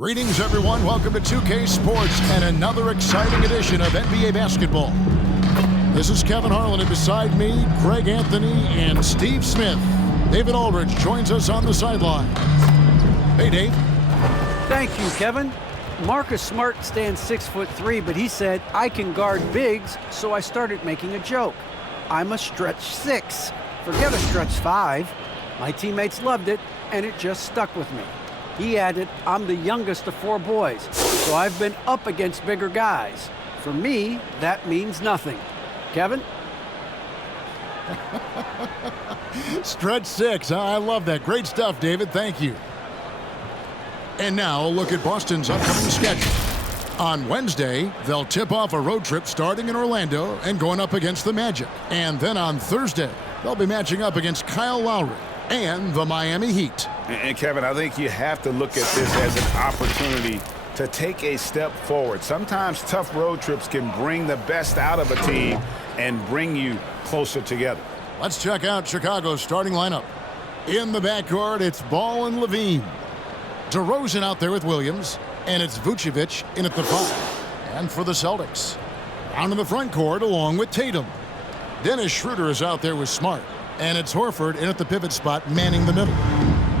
Greetings, everyone. Welcome to 2K Sports and another exciting edition of NBA basketball. This is Kevin Harlan, and beside me, Greg Anthony and Steve Smith. David Aldridge joins us on the sideline. Hey, Dave. Thank you, Kevin. Marcus Smart stands 6'3", but he said, I can guard bigs, so I started making a joke. I'm a stretch 6. Forget a stretch 5. My teammates loved it, and it just stuck with me. He added, I'm the youngest of 4 boys, so I've been up against bigger guys. For me, that means nothing. Kevin? Stretch 6. I love that. Great stuff, David. Thank you. And now, a look at Boston's upcoming schedule. On Wednesday, they'll tip off a road trip starting in Orlando and going up against the Magic. And then on Thursday, they'll be matching up against Kyle Lowry and the Miami Heat. And Kevin, I think you have to look at this as an opportunity to take a step forward. Sometimes tough road trips can bring the best out of a team and bring you closer together. Let's check out Chicago's starting lineup. In the backcourt, it's Ball and Levine. DeRozan out there with Williams, and it's Vucevic in at the 5. And for the Celtics, down in the front court along with Tatum. Dennis Schroeder is out there with Smart, and it's Horford in at the pivot spot manning the middle.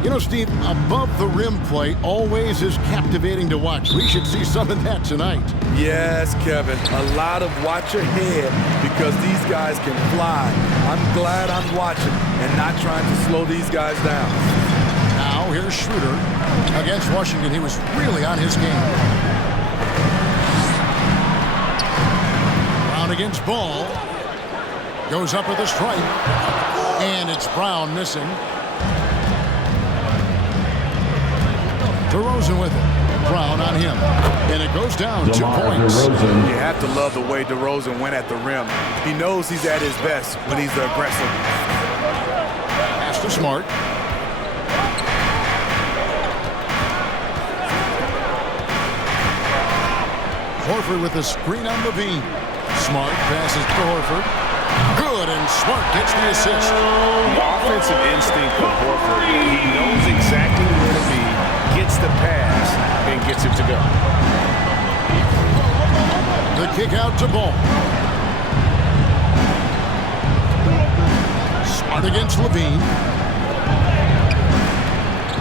You know, Steve, above the rim play always is captivating to watch. We should see some of that tonight. Yes, Kevin, a lot of watch ahead because these guys can fly. I'm glad I'm watching and not trying to slow these guys down. Now here's Schroeder. Against Washington, he was really on his game. Brown against Ball. Goes up with a strike. And it's Brown missing. DeRozan with it. Brown on him. And it goes down 2 points. DeRozan. You have to love the way DeRozan went at the rim. He knows he's at his best when he's aggressive. Pass to Smart. Horford with the screen on Levine. Smart passes to Horford. Good, and Smart gets the assist. The offensive instinct of Horford, he knows exactly where to be, gets the pass, and gets it to go. The kick out to Ball. Smart against Levine.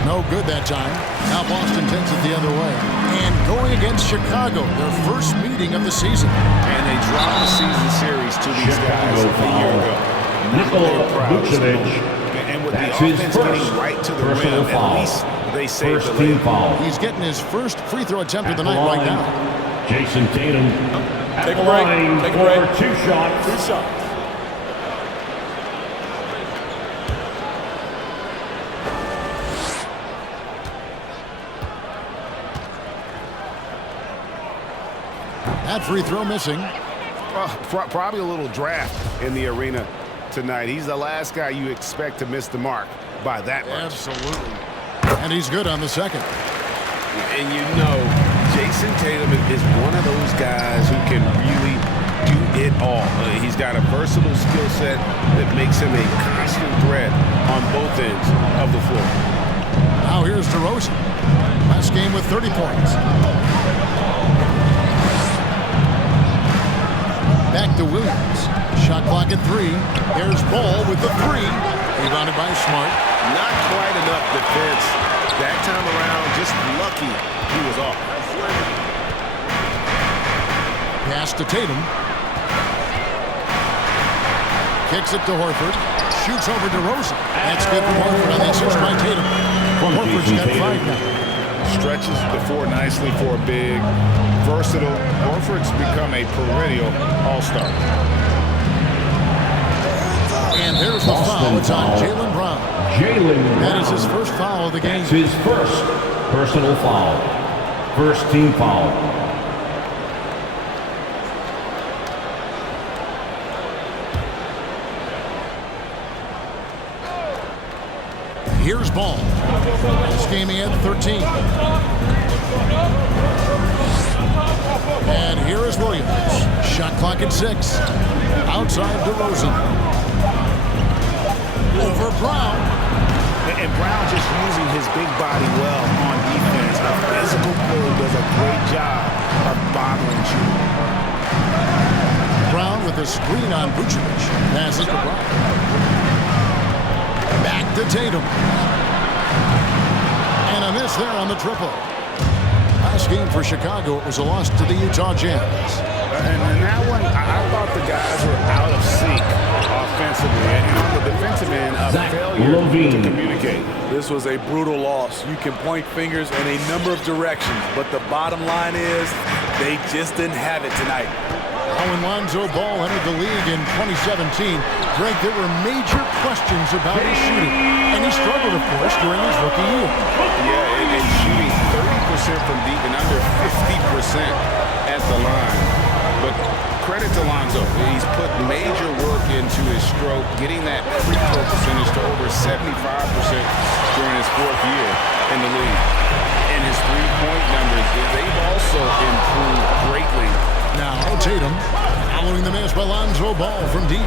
No good that time. Now Boston takes it the other way. And going against Chicago, their first meeting of the season. And they dropped the season series to these guys a year ago. Vucevic. And with the offense getting right to the rim, at least they saved the lead. He's getting his first free throw attempt of the night right now. Jason Tatum. Take a break. Take a break. 2 shots. 2 shots. That free throw missing. Probably a little draft in the arena tonight. He's the last guy you expect to miss the mark by that much. Absolutely. And he's good on the second. And you know, Jason Tatum is one of those guys who can really do it all. He's got a versatile skill set that makes him a constant threat on both ends of the floor. Now here's DeRozan. Last game with 30 points. Back to Williams. Shot clock at 3. Here's Ball with the 3. Rebounded by Smart. Not quite enough defense that time around. Just lucky he was off. Pass to Tatum. Kicks it to Horford. Shoots over DeRozan. That's good for Horford on the assist by Tatum. Horford's got 5 now. Stretches the floor nicely for a big, versatile. Horford's become a perennial all-star. And there's the foul. It's on Jaylen Brown. That is his first foul of the game. It's his first personal foul. First team foul. Here's Ball. This game he had 13. And here is Williams. Shot clock at 6. Outside DeRozan. Over Brown. And Brown just using his big body well on defense. A physical player does a great job of bothering shooting. Brown with a screen on Vucevic. Passes to Brown. Back to Tatum. And a miss there on the triple. Last game for Chicago, it was a loss to the Utah Jazz. And in that one, I thought the guys were out of sync offensively. And on the defensive end, a failure to communicate. This was a brutal loss. You can point fingers in a number of directions, but the bottom line is they just didn't have it tonight. When Lonzo Ball entered the league in 2017, Greg, there were major questions about his shooting. And he struggled, of course, during his rookie year. Yeah, and shooting 30% from deep and under 50% at the line. But credit to Lonzo. He's put major work into his stroke, getting that free throw percentage to over 75% during his fourth year in the league. And his three-point numbers, they've also improved greatly. Now Tatum following the miss by Lonzo Ball from deep.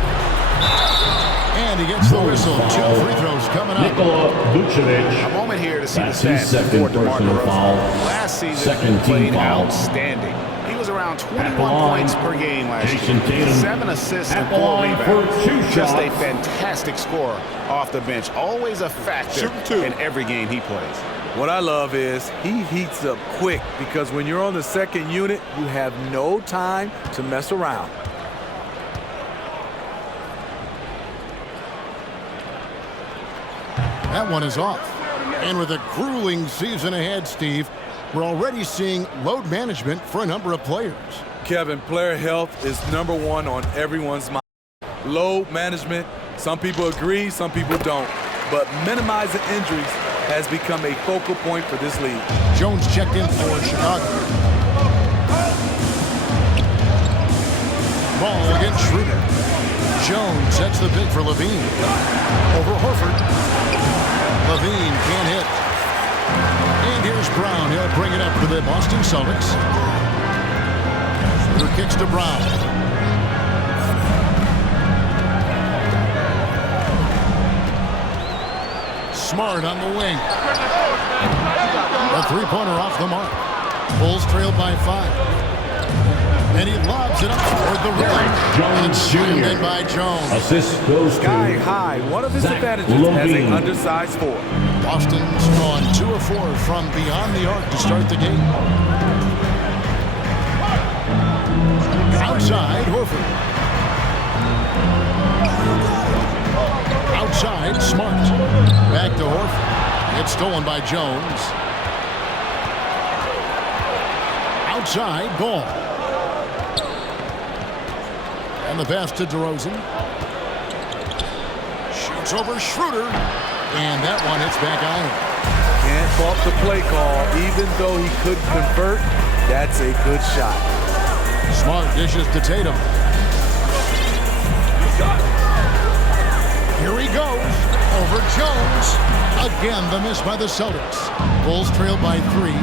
And he gets the whistle. 2 free throws coming up. A moment here to see the stats for DeMar DeRozan. Last season, he played outstanding. He was around 21 points per game last year. 7 assists and 4 rebounds. Just a fantastic scorer off the bench. Always a factor in every game he plays. What I love is he heats up quick because when you're on the second unit, you have no time to mess around. That one is off. And with a grueling season ahead, Steve, we're already seeing load management for a number of players. Kevin, player health is #1 on everyone's mind. Load management, some people agree, some people don't. But minimizing injuries has become a focal point for this league. Jones checked in for Chicago. Ball against Schroeder. Jones sets the pick for Levine. Over Horford. Levine can't hit. And here's Brown. He'll bring it up for the Boston Celtics. Schroeder kicks to Brown. Smart on the wing. A three-pointer off the mark. Bulls trailed by 5. And he lobs it up toward the rim. Jones Jr. In by Jones. Assist goes to Sky high. One of his advantages as an undersized forward. Boston's gone 2 of 4 from beyond the arc to start the game. Outside, Horford. Outside, Smart. Back to Horford. It's stolen by Jones. Outside, Ball. And the pass to DeRozan. Shoots over Schroeder. And that one hits back iron. Can't fault the play call. Even though he couldn't convert, that's a good shot. Smart dishes to Tatum. Here he goes. Over Jones. Again, the miss by the Celtics. Bulls trail by 3.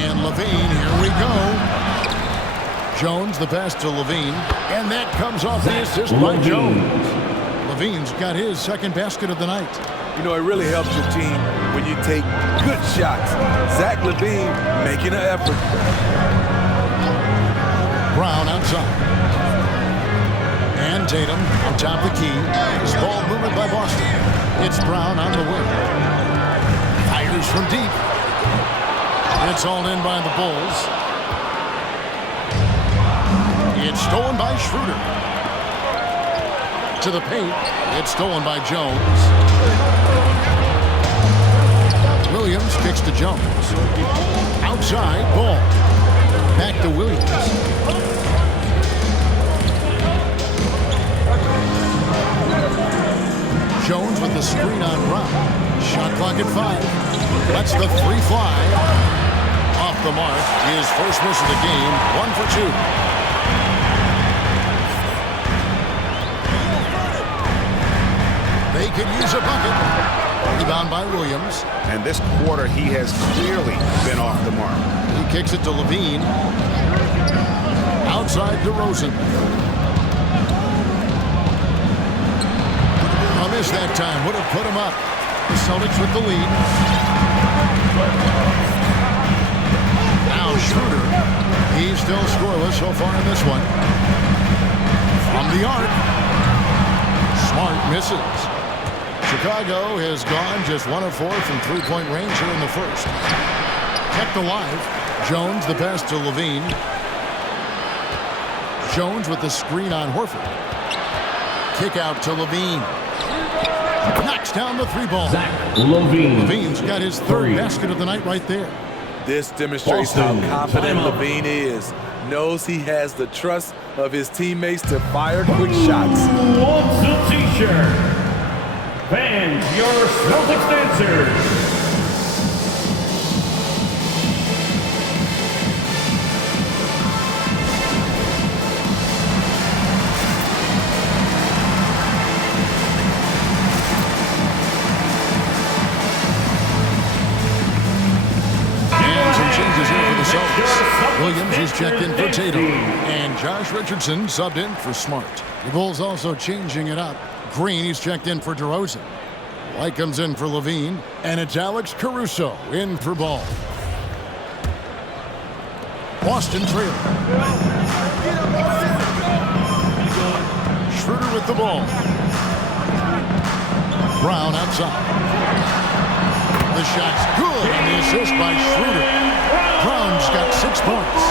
And Levine, here we go. Jones, the pass to Levine. And that comes off the assist by Jones. Levine's got his second basket of the night. You know, it really helps your team when you take good shots. Zach LaVine making an effort. Brown outside. And Tatum on top of the key. This ball movement by Boston. It's Brown on the wing. Fires from deep. It's all in by the Bulls. It's stolen by Schroeder. To the paint. It's stolen by Jones. Williams kicks to Jones. Outside, Ball. Back to Williams. Jones with the screen on Brown. Shot clock at 5. Lets the 3 fly. Off the mark. His first miss of the game. 1 for 2. They could use a bucket. Rebound by Williams. And this quarter, he has clearly been off the mark. He kicks it to Levine. Outside DeRozan. A miss that time. Would have put him up. The Celtics with the lead. Now Schroeder. He's still scoreless so far in this one. From the arc. Smart misses. Chicago has gone just 1 of 4 from three-point range here in the first. Kept alive. Jones the pass to Levine. Jones with the screen on Horford. Kick out to Levine. Knocks down the three ball. Levine's got his third basket of the night right there. This demonstrates how confident Levine is. Knows he has the trust of his teammates to fire quick shots. Who wants a t-shirt? Fans, your Celtics dancers. Williams is checked in for Tatum. And Josh Richardson subbed in for Smart. The Bulls also changing it up. Green, he's checked in for DeRozan. White comes in for Levine. And it's Alex Caruso in for Ball. Boston trailing. Schroeder with the ball. Brown outside. The shot's good, and the assist by Schroeder. Brown's got 6 points.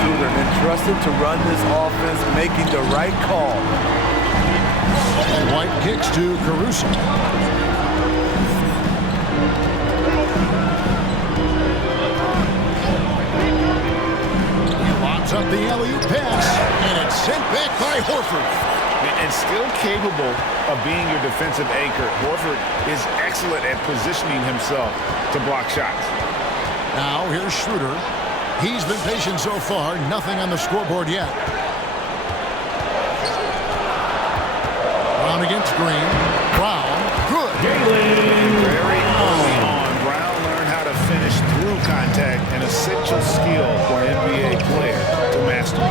Schroeder entrusted to run this offense, making the right call. And White kicks to Caruso. He lobs up the alley-oop pass, and it's sent back by Horford. And still capable of being your defensive anchor, Horford is excellent at positioning himself to block shots. Now here's Schroeder. He's been patient so far. Nothing on the scoreboard yet. Brown against Green. Brown, good. Very early on, Brown learned how to finish through contact, an essential skill for an NBA player to master.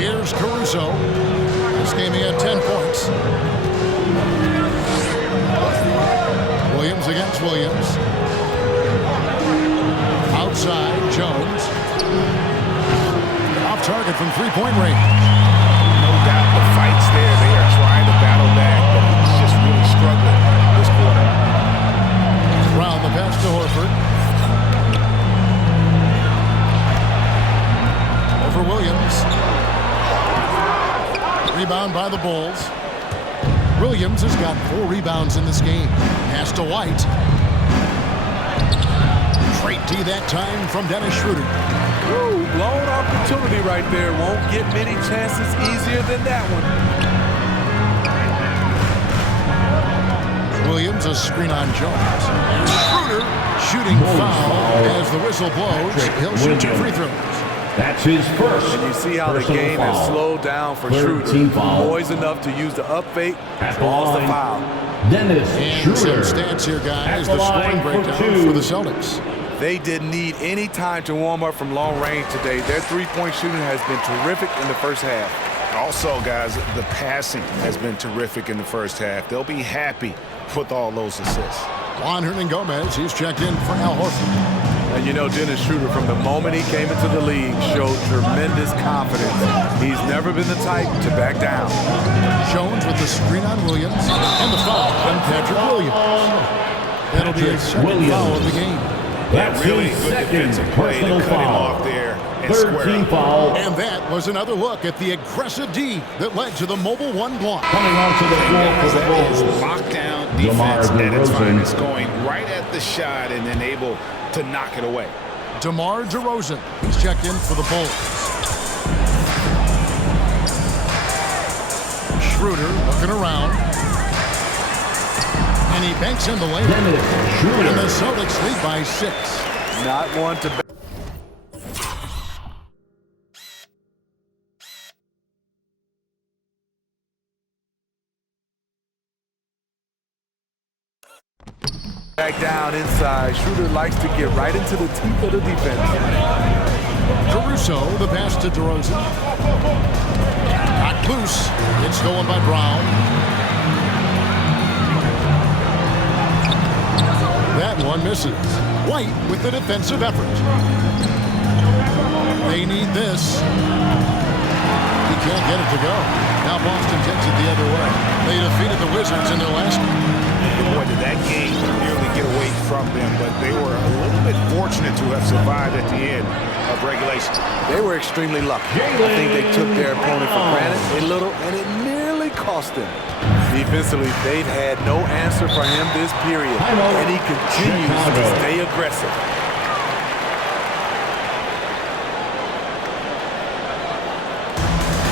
Here's Caruso. This game he had 10 points. Williams against Williams. Outside, Jones. Off target from three-point range. No doubt the fight's there. They are trying to battle back, but he's just really struggling this quarter. Brown the pass to Horford. Over Williams. Rebound by the Bulls. Williams has got 4 rebounds in this game. Pass to White. Straight D that time from Dennis Schroeder. Ooh, blown opportunity right there. Won't get many chances easier than that one. Williams a screen on Jones. Schroeder shooting foul as the whistle blows. He'll shoot 2 free throws. That's his first. And you see how the game has slowed down for Schroeder. Poised enough to use the up fake, draws the foul. Dennis And Schroeder. some stats here, guys. The scoring breakdown for the Celtics. They didn't need any time to warm up from long range today. Their three-point shooting has been terrific in the first half. Also, guys, the passing has been terrific in the first half. They'll be happy with all those assists. Juan Hernangomez, he's checked in for Al Horford. And you know, Dennis Schroeder, from the moment he came into the league, showed tremendous confidence. He's never been the type to back down. Jones with the screen on Williams. And the foul on Patrick Williams. That'll be his second foul of the game. That's really his good second defensive play to personal cut him foul. off there and Third square team up. foul. And that was another look at the aggressive D that led to the mobile 1 block. Coming onto the floor for the That is Bulls. lockdown DeMar defense at its DeRozan. finest, going right at the shot and then able to knock it away. DeMar DeRozan, he's checked in for the Bulls. Schroeder looking around. And he banks in the lane. Dennis And the Schroeder. Celtics lead by 6. Not one to back down inside. Schroeder likes to get right into the teeth of the defense. Caruso, the pass to DeRozan. Got loose. It's stolen by Brown. That one misses. White with the defensive effort. They need this. He can't get it to go. Now Boston takes it the other way. They defeated the Wizards in their last game. Boy, did that game nearly get away from them, but they were a little bit fortunate to have survived at the end of regulation. They were extremely lucky. I think they took their opponent for granted a little, and it nearly cost them. Defensively, they've had no answer for him this period, and he continues to stay aggressive.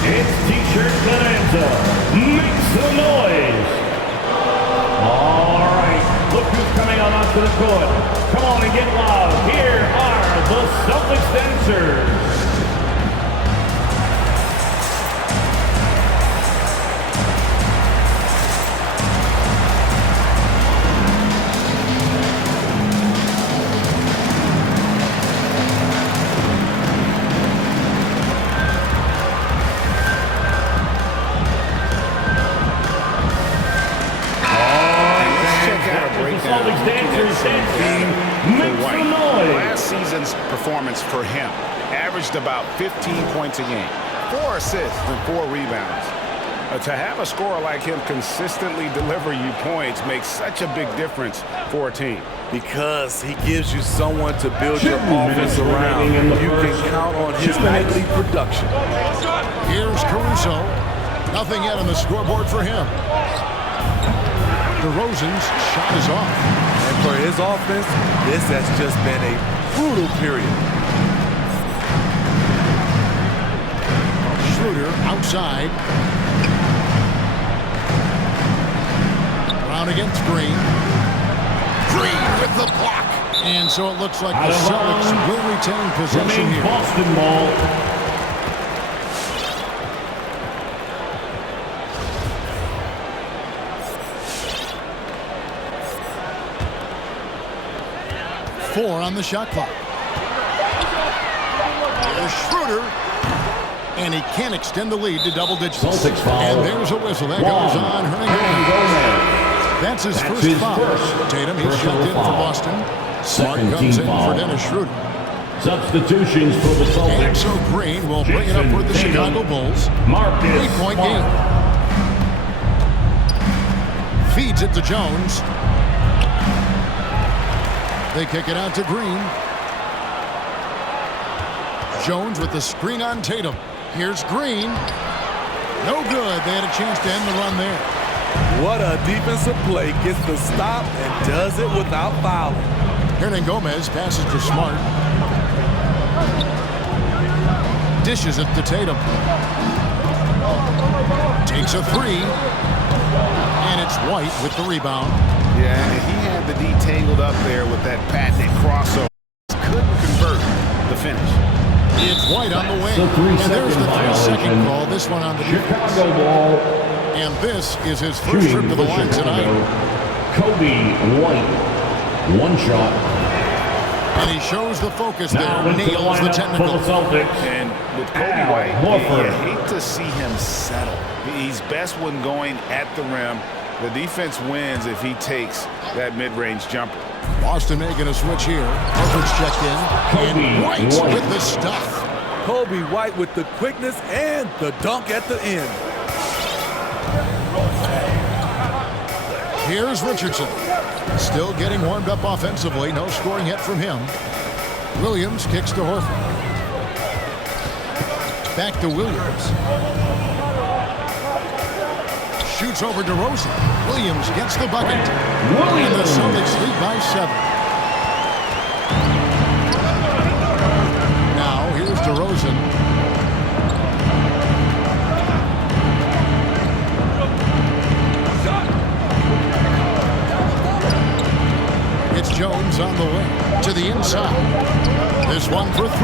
It's T-shirt Bonanza. Make some noise. All right, look who's coming on onto the court. Come on and get loud. Here are the Celtics dancers. Celtics dancers dancing. Make some noise. Last season's performance for him averaged about 15 points a game, 4 assists and 4 rebounds. To have a scorer like him consistently deliver you points makes such a big difference for a team. Because he gives you someone to build your offense around. You can count on his nightly production. Here's Caruso. Nothing yet on the scoreboard for him. DeRozan's shot is off. And for his offense, this has just been a brutal period. Schroeder outside. Brown against Green. Green with the block. And so it looks like the Celtics will retain possession here. Boston ball. Four on the shot clock. There's Schroeder. And he can't extend the lead to double digits. Celtics foul. And there's a whistle. That goes on Hernangomez. That's his first foul. Tatum, he's checked in for Boston. Smart comes in for Dennis Schroeder. Substitutions for the Celtics. And so Green will bring it up for the Chicago Bulls. 3-point game. Feeds it to Jones. They kick it out to Green. Jones with the screen on Tatum. Here's Green. No good. They had a chance to end the run there. What a defensive play. Gets the stop and does it without fouling. Hernangomez passes to Smart. Dishes it to Tatum. Takes a three. And it's White with the rebound. Yeah, and he had the D tangled up there with that patented crossover. Couldn't convert the finish. It's White on the wing. And there's the 3-second call. This one on the defense. Chicago ball. And this is his first trip to the line tonight. Kobe White. One shot. And he shows the focus Now there. into the Nails the lineup technical. for the Celtics. And with Kobe White, Horford. you hate to see him settle. He's best when going at the rim. The defense wins if he takes that mid-range jumper. Boston making a switch here. Horford's checked in. And White with the stuff. Kobe White with the quickness and the dunk at the end. Here's Richardson. Still getting warmed up offensively. No scoring yet from him. Williams kicks to Horford. Back to Williams. Shoots over DeRozan. Williams gets the bucket. And the Celtics lead by 7. Now here's DeRozan. It's Jones on the way to the inside. This one for 3. Oh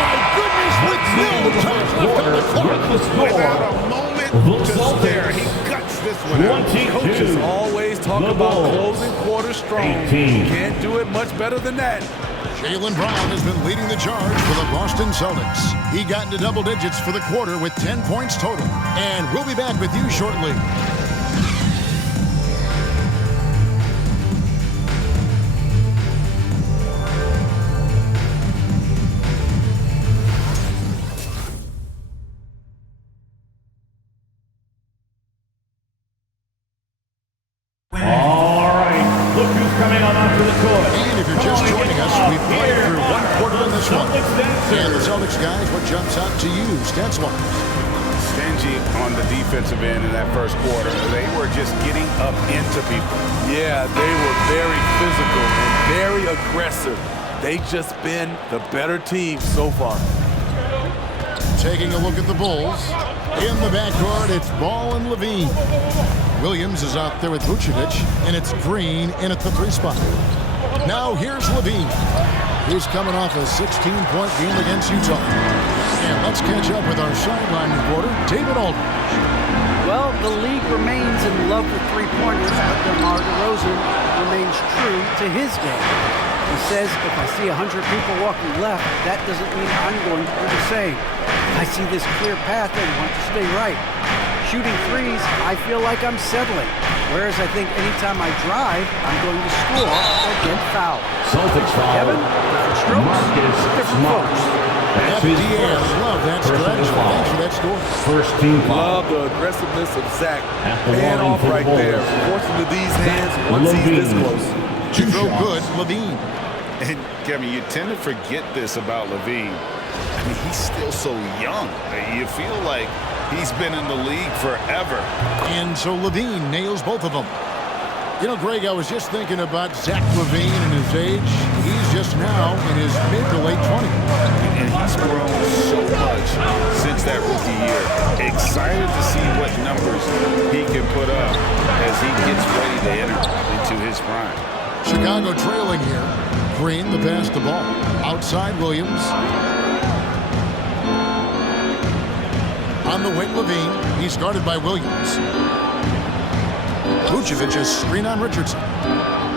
my goodness! With no time left on the clock. Without a moment to spare, he cuts this one out. Coaches always talk about closing quarters strong. 18. Can't do it much better than that. Jaylen Brown has been leading the charge for the Boston Celtics. He got into double digits for the quarter with 10 points total. And we'll be back with you shortly. guys, what jumps out to you, stats-wise? Stingy on the defensive end in that first quarter. They were just getting up into people. Yeah, they were very physical and very aggressive. They've just been the better team so far. Taking a look at the Bulls. In the backcourt, it's Ball and Levine. Williams is out there with Vucevic, and it's Green in at the 3 spot. Now here's Levine. He's coming off a 16-point game against Utah. And let's catch up with our sideline reporter, David Aldridge. Well, the league remains in love with three-pointers, but DeMar DeRozan remains true to his game. He says, if I see 100 people walking left, that doesn't mean I'm going to do the same. I see this clear path and want to stay right. Shooting threes, I feel like I'm settling. Whereas I think anytime I drive, I'm going to score or get fouled. Celtics foul. Kevin, different strokes, different folks. That's his FDS, love that stretch. Thanks for that score. First team foul. Love the aggressiveness of Zach. At the Paying line off for the right there. Bulls. Forcing to these hands once he's this Levine. close. To throw good, Levine. And Kevin, you tend to forget this about Levine. I mean, he's still so young. You feel like he's been in the league forever. And so Levine nails both of them. You know, Greg, I was just thinking about Zach LaVine and his age. He's just now in his mid to late 20s. And he's grown so much since that rookie year. Excited to see what numbers he can put up as he gets ready to enter into his prime. Chicago trailing here. Green, the pass the ball. Outside Williams. On the wing, Levine. He's guarded by Williams. Vucevic is screen on Richardson.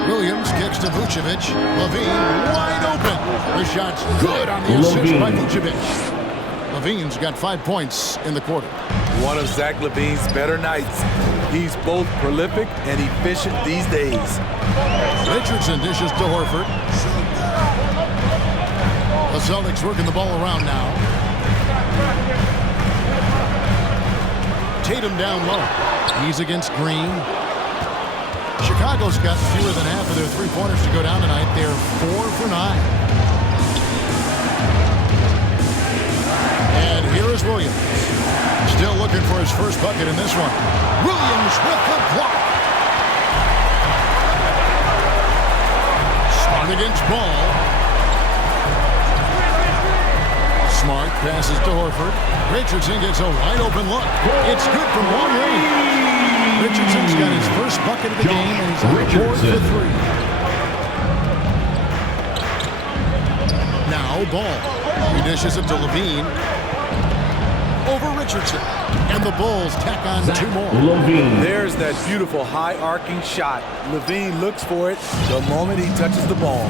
Williams kicks to Vucevic. Levine wide open. The shot's good on the assist by Vucevic. Levine's got 5 points in the quarter. One of Zach LaVine's better nights. He's both prolific and efficient these days. Richardson dishes to Horford. The Celtics working the ball around now. Tatum down low. He's against Green. Chicago's got fewer than half of their three-pointers to go down tonight. They're 4 for 9. And here is Williams. Still looking for his first bucket in this one. Williams with the block. Smart against Ball. Smart passes to Horford. Richardson gets a wide open look. It's good from long range. Richardson's got his first bucket of the game, and he's on the board for 3. Now Ball. He dishes it to Levine. Over Richardson. And the Bulls tack on 2 more. Levine. There's that beautiful high arcing shot. Levine looks for it the moment he touches the ball.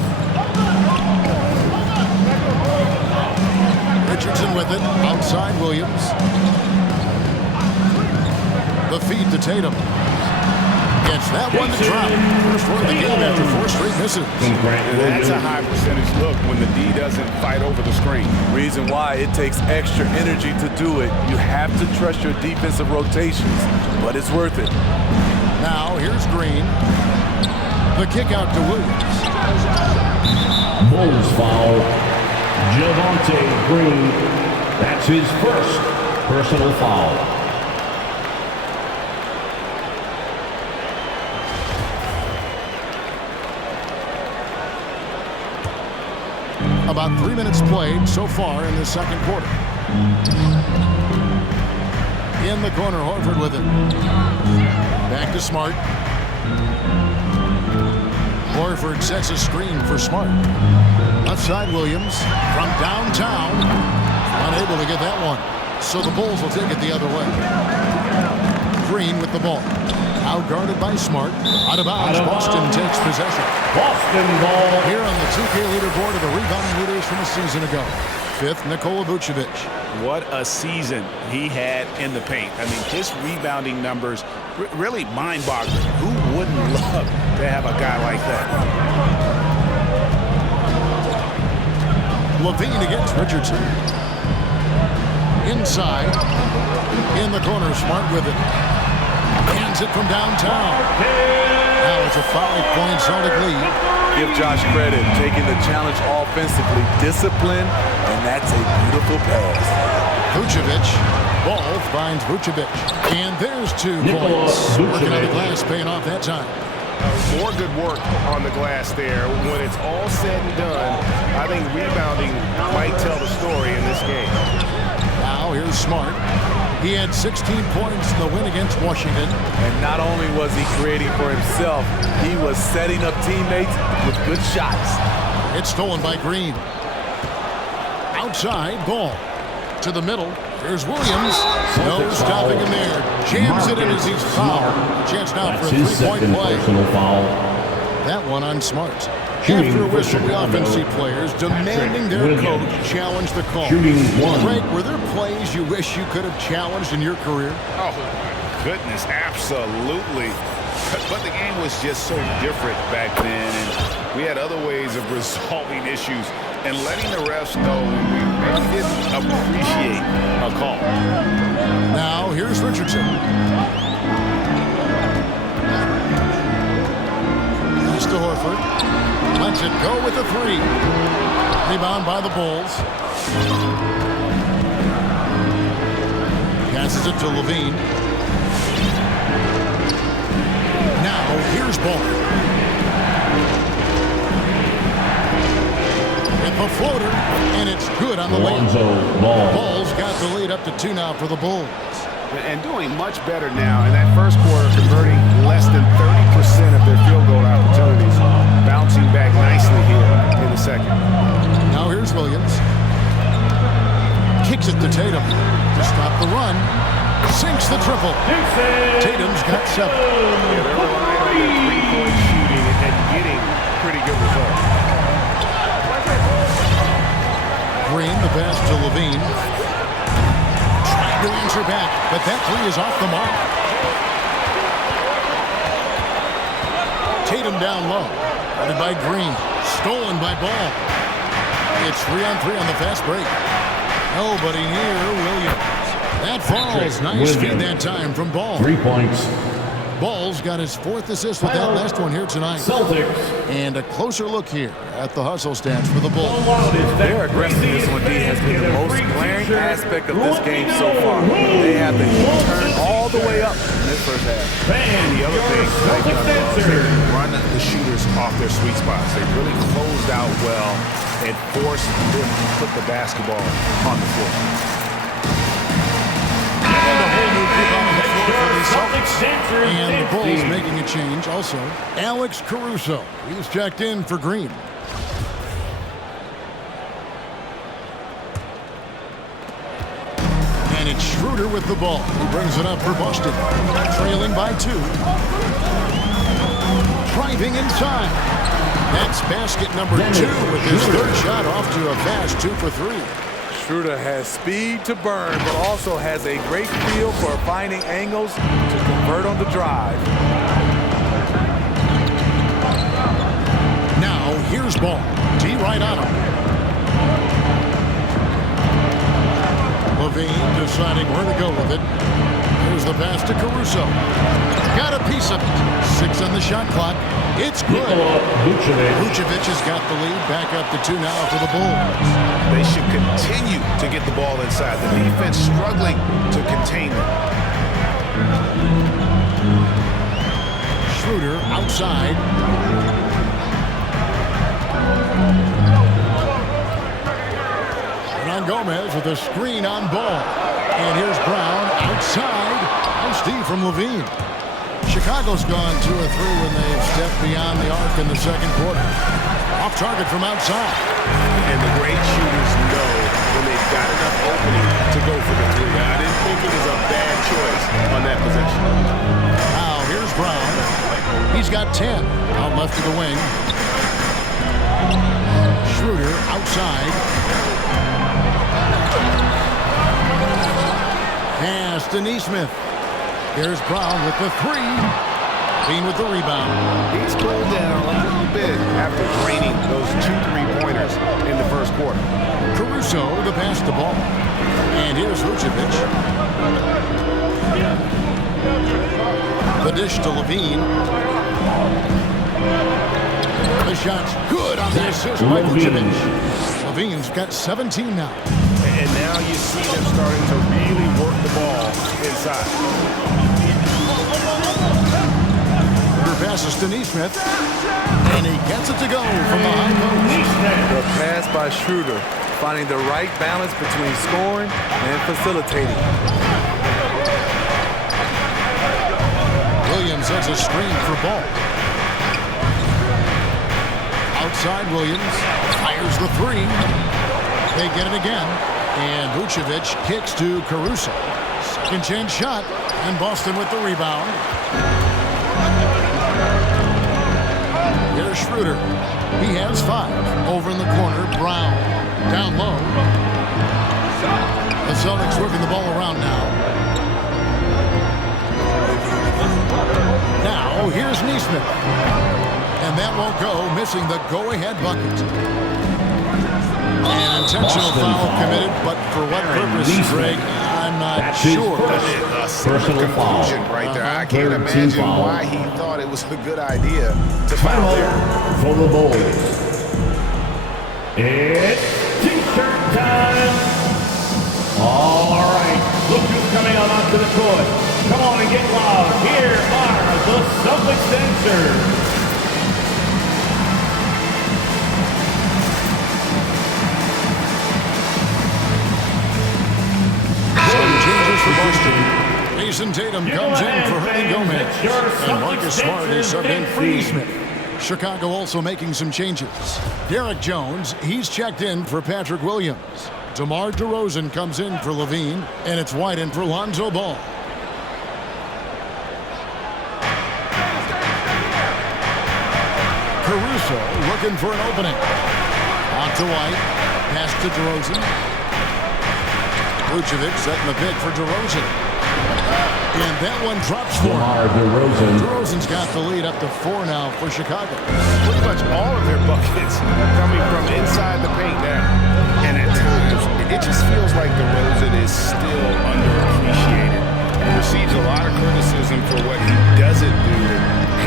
Richardson with it. Outside Williams. The feed to Tatum. Gets that one to drop. First one of the game after 4 straight misses. That's a high percentage look when the D doesn't fight over the screen. Reason why it takes extra energy to do it. You have to trust your defensive rotations, but it's worth it. Now here's Green. The kick out to Williams. Bulls foul. Javonte Green. That's his first personal foul. About 3 minutes played so far in the second quarter. In the corner, Horford with it. Back to Smart. Horford sets a screen for Smart. Left side Williams from downtown. Unable to get that one. So the Bulls will take it the other way. Green with the ball. Outguarded by Smart. Out of bounds. Boston takes possession. Boston ball. Here on the 2K leaderboard are the rebounding leaders from a season ago. 5th, Nikola Vucevic. What a season he had in the paint. I mean, his rebounding numbers really mind-boggling. Who wouldn't love to have a guy like that? Levine against Richardson. Inside. In the corner, Smart with it. Hands it from downtown. Now There's a 5-point Celtic lead. Give Josh credit, taking the challenge offensively, discipline, and that's a beautiful pass. Vucevic. Ball finds Vucevic. And there's 2 Nikola points. Working on the Vucevic. glass, paying off that time. More good work on the glass there. When it's all said and done, I think rebounding might tell the story in this game. Now here's Smart. He had 16 points in the win against Washington. And not only was he creating for himself, he was setting up teammates with good shots. It's stolen by Green. Outside, ball. To the middle. Here's Williams. No stopping him there. Jams it in as he's fouled. Chance now for a That's his 3-point second play. personal foul. That one on Smart. Shooting After a for whistle, we often Chicago, see players demanding their Williams. coach challenge the call. Shooting 1. Greg, were there plays you wish you could have challenged in your career? Oh, my goodness, absolutely. But the game was just so different back then, and we had other ways of resolving issues and letting the refs know when we really didn't appreciate a call. Now, here's Richardson. Pass to Horford. Lets it go with a 3. Rebound by the Bulls. Passes it to Levine. Now, here's Ball. With the floater, and it's good on the layup. Lonzo Ball. Ball's got the lead up to 2 now for the Bulls. And doing much better now in that first quarter, converting less than 30% of their field goal opportunities, bouncing back nicely here in the second. Now here's Williams. Kicks it to Tatum to stop the run. Sinks the triple. Tatum's got 7. Yeah, they're relying on their three-point shooting and getting pretty good results. Green, the pass to Levine. Trying to answer back, but that 3 is off the mark. Tatum down low. Guarded by Green. Stolen by Ball. It's 3-on-3 on the fast break. Nobody near Williams. That falls. Nice feed that time from Ball. 3 points. Ball's got his 4th assist with that last one here tonight. Celtics. And a closer look here at the hustle stats for the Bulls. Their aggressiveness on D has been the most glaring aspect of this game so far. They have the heat turned all the way up in this first half. And the other thing they've done well is they run the shooters off their sweet spots. They really closed out well and forced them to put the basketball on the floor. And a whole new group on the floor for the Celtics. And the Bulls making a change also. Alex Caruso. He's checked in for Green. And it's Schroeder with the ball. He brings it up for Boston. Trailing by 2. Driving inside. That's basket number 2 with his 3rd shot off to a fast 2 for 3. Schroeder has speed to burn, but also has a great feel for finding angles to convert on the drive. Now, here's Ball. D right on him. Levine deciding where to go with it. Here's the pass to Caruso. Got a piece of it. 6 on the shot clock. It's good. Vucevic has got the lead. Back up to 2 now for the Bulls. They should continue to get the ball inside. The defense struggling to contain them. Schroeder outside. Hernan Gomez with a screen on Ball. And here's Brown outside. Nice D from Levine. Chicago's gone 2 or 3 when they've stepped beyond the arc in the second quarter. Off target from outside. And the great shooters know when they've got enough opening to go for the 3. I didn't think it was a bad choice on that possession. Now here's Brown. He's got 10 out left of the wing. Schroeder outside. Pass to Neesmith. There's Brown with the 3. Bean with the rebound. He's cooled down a little bit after draining those 2 3-pointers in the first quarter. Caruso to pass the ball. And here's Vucevic. The The dish to Levine. The shot's good on the assist by Vucevic. Levine's got 17 now. And now you see them starting to really work the ball inside. Schroeder passes to Neesmith. And he gets it to go from the high post. The pass by Schroeder, finding the right balance between scoring and facilitating. Williams has a screen for Ball. Outside Williams, fires the three. They get it again. And Vucevic kicks to Caruso. Second chance shot. And Boston with the rebound. Here's Schroeder. He has 5. Over in the corner, Brown. Down low. The Celtics working the ball around now. Now, here's Neesmith. And that won't go, missing the go-ahead bucket. An intentional foul committed, but for what purpose, Greg, I'm not sure. Personal foul right there. I can't imagine why he thought it was a good idea to foul there. For the Bulls. It's T-shirt time. All right. Look who's coming out onto the court. Come on and get loud. Here are the Celtics dancers. Jason Tatum comes in for Hernan Gomez. And Marcus Smart is subbed in for Neesmith. Chicago also making some changes. Derek Jones, he's checked in for Patrick Williams. DeMar DeRozan comes in for Levine. And it's White in for Lonzo Ball. Caruso looking for an opening. On to White. Pass to DeRozan. Vucevic setting the pick for DeRozan. And that one drops for him. DeRozan's got the lead up to 4 now for Chicago. Pretty much all of their buckets coming from inside the paint now. And at times, it just feels like DeRozan is still underappreciated. He receives a lot of criticism for what he doesn't do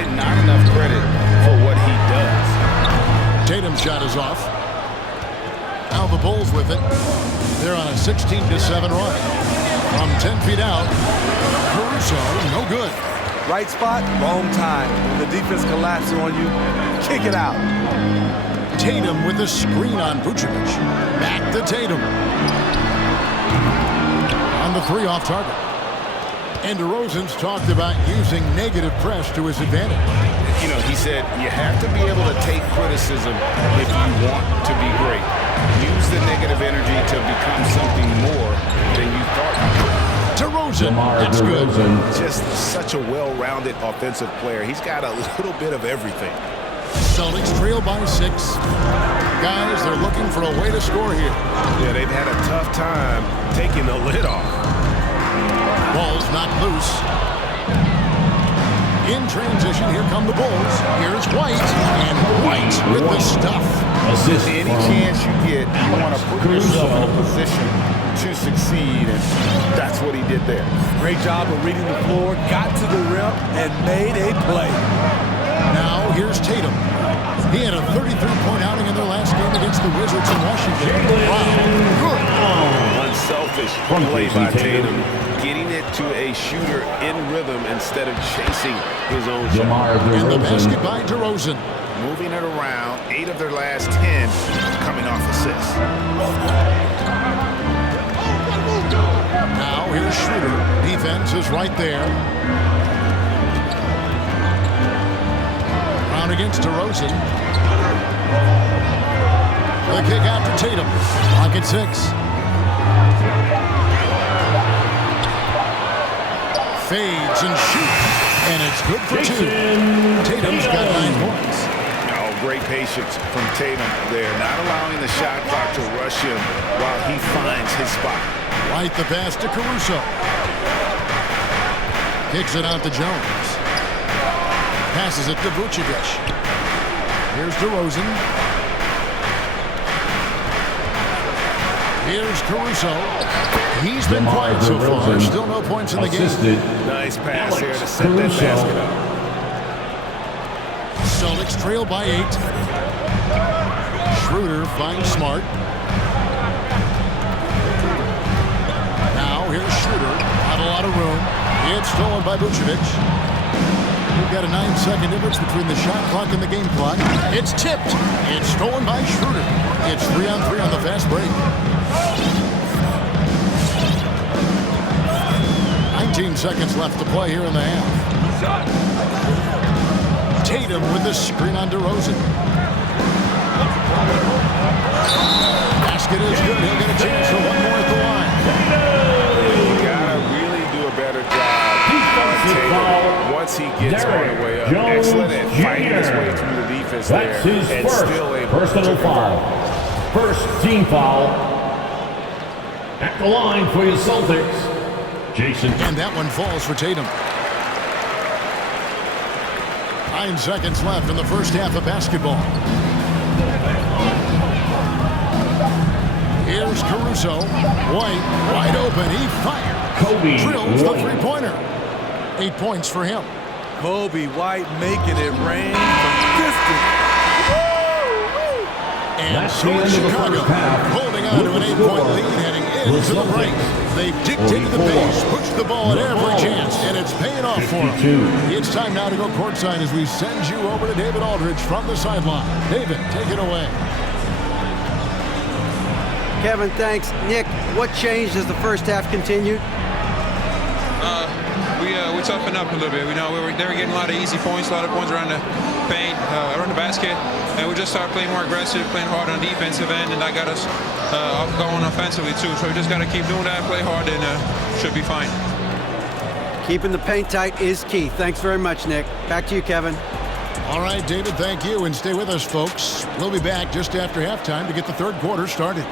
and not enough credit for what he does. Tatum's shot is off. Now the Bulls with it. They're on a 16-7 run. From 10 feet out, Caruso, no good. Right spot, wrong time. When the defense collapsing on you, kick it out. Tatum with a screen on Vucevic. Back to Tatum. On the 3 off target. And DeRozan's talked about using negative press to his advantage. You know, he said you have to be able to take criticism if you want to be great. Use the negative energy to become something more than you thought you could. DeRozan, that's good. Just such a well-rounded offensive player. He's got a little bit of everything. Celtics trail by 6. Guys, they're looking for a way to score here. Yeah, they've had a tough time taking the lid off. Ball's not loose. In transition, here come the Bulls. Here's White, and White with the stuff. Assist Any chance you get, you want to put yourself in a position to succeed, and that's what he did there. Great job of reading the floor, got to the rim, and made a play. Now, here's Tatum. He had a 33-point outing in their last game against the Wizards in Washington. Wow, good. Unselfish play by Tatum. Getting it to a shooter in rhythm instead of chasing his own shot. And the basket by DeRozan. Moving it around, 8 of their last 10 coming off assists. Now here's Schroeder. Defense is right there. Round against DeRozan. The kick out to Tatum. Clock at 6. Fades and shoots. And it's good for 2. Tatum's got 9 points. Oh, great patience from Tatum there. Not allowing the shot clock to rush him while he finds his spot. White the pass to Caruso. Kicks it out to Jones. Passes it to Vucevic. Here's DeRozan. Here's Caruso. He's been quiet so far. Still no points in the game. Nice pass here to set that basket up. Celtics trail by 8. Schroeder finds Smart. Now here's Schroeder. Not a lot of room. It's stolen by Vucevic. We've got a 9-second difference between the shot clock and the game clock. It's tipped. It's stolen by Schroeder. It's 3-on-3 on the fast break. 19 seconds left to play here in the half. Tatum with the screen on DeRozan. Basket is good. He'll get a chance for one more at the line. You gotta really do a better job on Tatum once he gets on the way up. Excellent at fighting his way through the defense there and still able personal to foul. First team foul at the line for your Celtics. Jason. And that one falls for Tatum. 9 seconds left in the first half of basketball. Here's Caruso. White, wide open. He fired. Kobe Drills the White. three-pointer. 8 points for him. Kobe White making it rain from distance. And That's so the is end of the Chicago, first half. holding on to an With the 8-point score, lead heading the into the break. Celtics They've dictated the 44. pace, pushed the ball at The every Bulls chance, and it's paying off for 52. them. It's time now to go courtside as we send you over to David Aldridge from the sideline. David, take it away. Kevin, thanks. Nick, what changed as the first half continued? We toughened up a little bit. They were getting a lot of easy points, a lot of points around the paint, around the basket, and we just started playing more aggressive, playing hard on the defensive end, and that got us going offensively too. So we just got to keep doing that, play hard, and should be fine. Keeping the paint tight is key. Thanks very much, Nick. Back to you, Kevin. All right, David, thank you, and stay with us, folks. We'll be back just after halftime to get the third quarter started.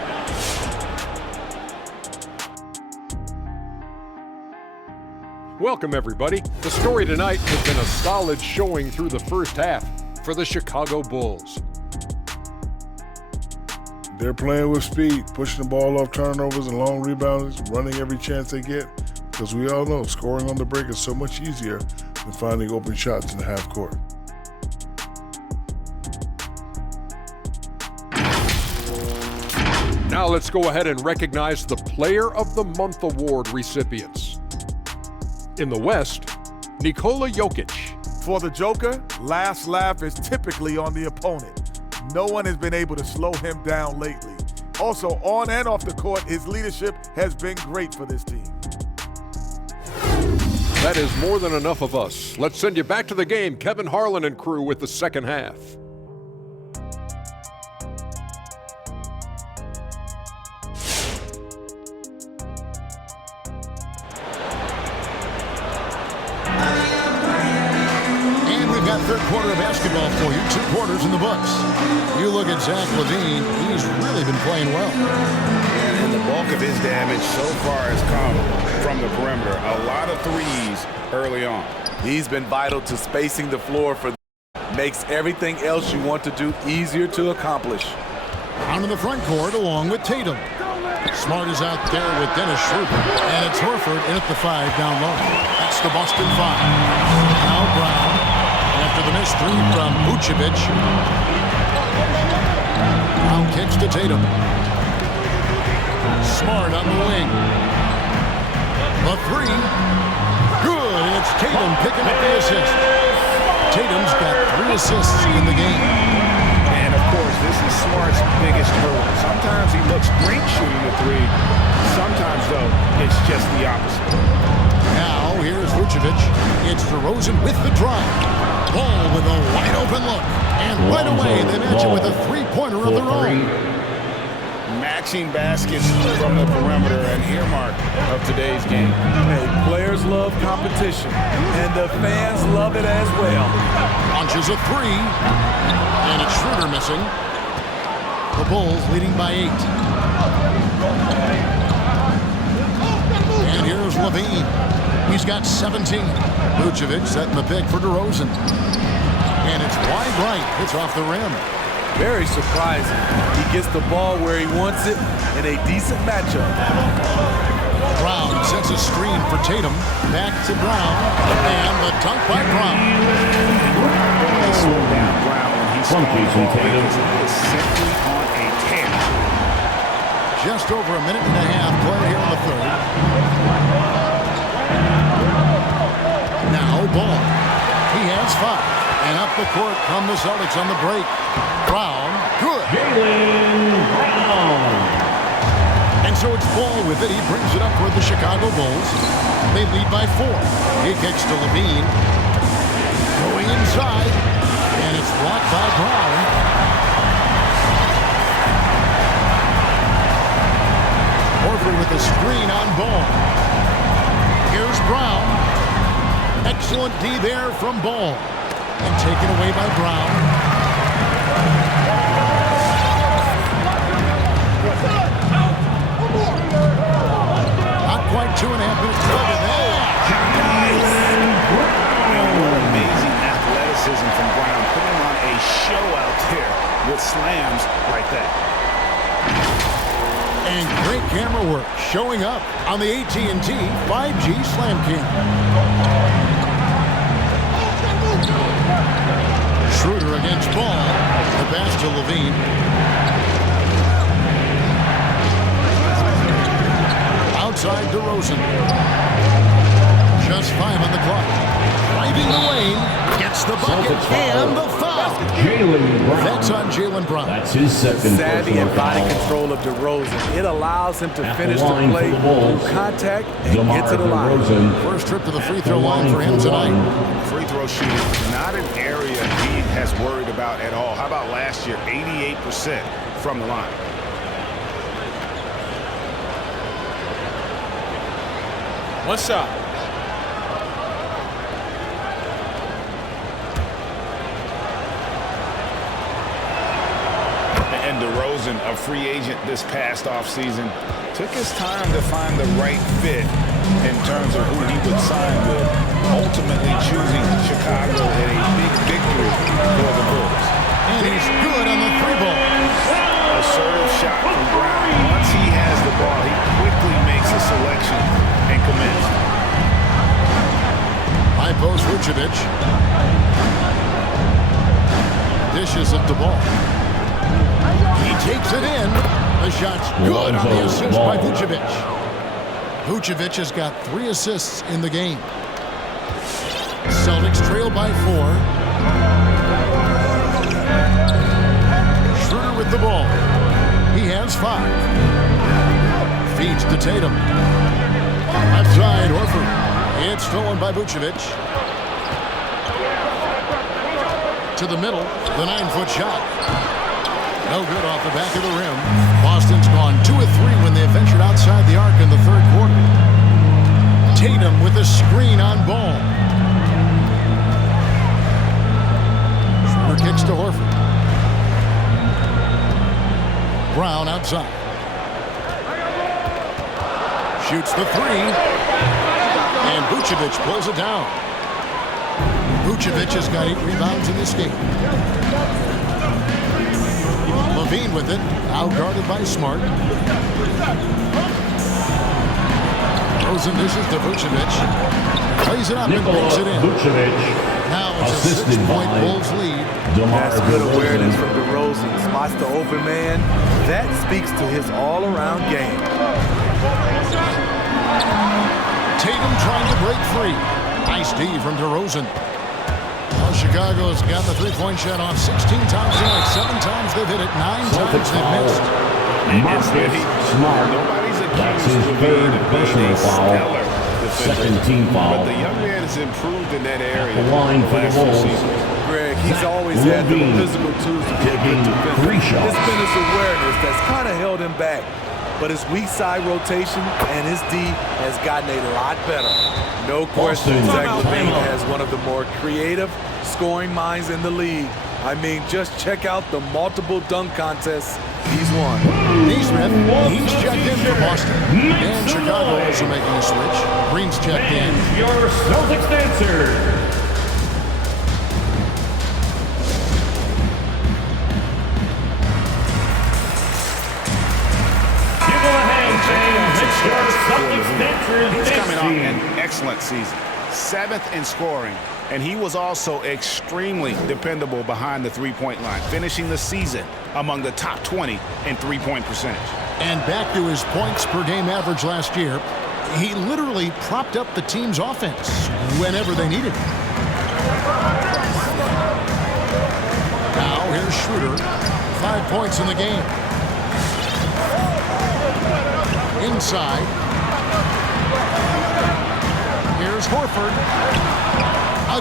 Welcome, everybody. The story tonight has been a solid showing through the first half for the Chicago Bulls. They're playing with speed, pushing the ball off turnovers and long rebounds, running every chance they get, because we all know scoring on the break is so much easier than finding open shots in the half court. Now let's go ahead and recognize the Player of the Month award recipients. In the West, Nikola Jokic. For the Joker, last laugh is typically on the opponent. No one has been able to slow him down lately. Also, on and off the court, his leadership has been great for this team. That is more than enough of us. Let's send you back to the game, Kevin Harlan and crew, with the second half. Third quarter of basketball for you. 2 quarters in the books. You look at Zach LaVine, he's really been playing well. And the bulk of his damage so far has come from the perimeter. A lot of threes early on. He's been vital to spacing the floor for makes everything else you want to do easier to accomplish. Out in the front court along with Tatum. Smart is out there with Dennis Schroeder. And it's Horford in at the 5 down low. That's the Boston 5. Now Brown. After the missed 3 from Vucevic. Brown kicks to Tatum. Smart on the wing. The 3. Good. It's Tatum picking up the assist. Tatum's got 3 assists in the game. And, of course, this is Smart's biggest hurdle. Sometimes he looks great shooting the 3. Sometimes, though, it's just the opposite. Now, here's Vucevic. It's DeRozan with the drive. Ball with a wide open look. And right away, they match it with a 3-pointer of their own. Matching baskets from the perimeter, an earmark of today's game. Hey, players love competition, and the fans love it as well. Launches a 3. And it's Schroeder missing. The Bulls leading by 8. And here's LaVine. He's got 17. Vucevic setting the pick for DeRozan. And it's wide right. It's off the rim. Very surprising. He gets the ball where he wants it in a decent matchup. Brown Has a screen for Tatum. Back to Brown. And the dunk by Brown. Slow down Brown when he's From Jason Tatum. He is simply on a tear. Just over a minute and a half play here in the third. Now Ball. He has 5. And up the court come the Celtics on the break. Brown, good. Jaylen Brown. And so it's Ball with it. He brings it up toward the Chicago Bulls. They lead by 4. He kicks to Levine. Going inside. And it's blocked by Brown. Horford with the screen on Ball. Here's Brown. Excellent D there from Ball. And taken away by Brown. Not quite 2.5 minutes to go to that. Amazing athleticism from Brown, putting on a show out there with slams like that. And great camera work showing up on the AT&T 5G Slam King. Schroeder against Ball. The pass to Levine. Outside DeRozan. Just 5 on the clock. Driving the lane. Gets the bucket and the foul. Jaylen Brown. That's on Jaylen Brown. That's his second Savvy personal and body foul. control of DeRozan. It allows him to At finish the the line play, for the Bulls, contact, and DeMar get to the line. DeRozan. First trip to the free At throw the line for him the tonight. line. Free throw shooting, not an area he has worried about at all. How about last year? 88% from the line. One shot. And DeRozan, a free agent this past offseason, took his time to find the right fit in terms of who he would sign with, ultimately choosing Chicago in a big victory for the Bulls. And he's good on the 3-ball. A serve shot from Brown. Once he has the ball, he quickly makes a selection and commits. High post Vucevic. Dishes it to Ball. He takes it in. The shot's good on the assist by Vucevic. Vucevic has got 3 assists in the game. Celtics trail by 4. Schroeder with the ball. He has 5. Feeds to Tatum. Left side, Horford. It's stolen by Vucevic. To the middle, the 9-foot shot. No good off the back of the rim. Boston's gone 2 of 3 when they ventured outside the arc in the third quarter. Tatum with a screen on Ball. Schroeder kicks to Horford. Brown outside. Shoots the 3. And Vucevic pulls it down. Vucevic has got 8 rebounds in this game. Levine with it, now guarded by Smart. Rosen dishes to Vucevic. Plays it up and makes it in. Vucevic, Now it's a assisted 6-point by Bulls lead. That's good awareness DeRozan. from DeRozan. Spots the open man. That speaks to his all-around game. Tatum trying to break free. Nice D from DeRozan. Well, Chicago's got the 3-point shot off 16 times tonight. 7 times they've hit it. 9 times they've missed. Marcus Smart. Nobody's That's accused his of third being personal a foul. stellar defender. Second team foul. But the young man has improved in that area. At the line for the last few Bulls. seasons. Greg, he's always had the Levine physical tools to be a good taking defender. 3 shots. It's been his awareness that's kind of held him back. But his weak side rotation and his D has gotten a lot better. No question, Zach Levine has one of the more creative scoring minds in the league. I mean, just check out the multiple dunk contests he's won. Neesmith, he's checked in for Boston. And Chicago also making a switch. Green's checked in. And your Celtics dancer. Give him a hand, James. It's your Celtics dancer. an excellent season. 7th in scoring, and he was also extremely dependable behind the three-point line, finishing the season among the top 20 in three-point percentage. And back to his points per game average last year, he literally propped up the team's offense whenever they needed it. Now here's Schroeder, 5 points in the game. Inside. Here's Horford.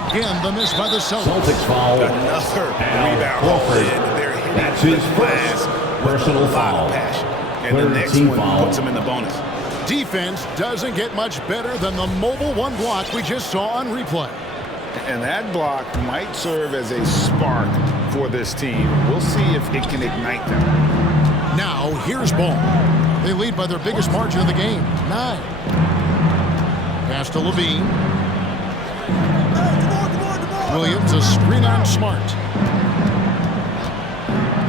Again, the miss by the Celtics foul. Another rebound. Horford. They're hitting That's his glass first with personal a lot foul. of passion. And the next Team one foul. puts him in the bonus. Defense doesn't get much better than the mobile one block we just saw on replay. And that block might serve as a spark for this team. We'll see if it can ignite them. Now, here's Ball. They lead by their biggest margin of the game, 9. Pass to Levine. Williams, a screen on Smart.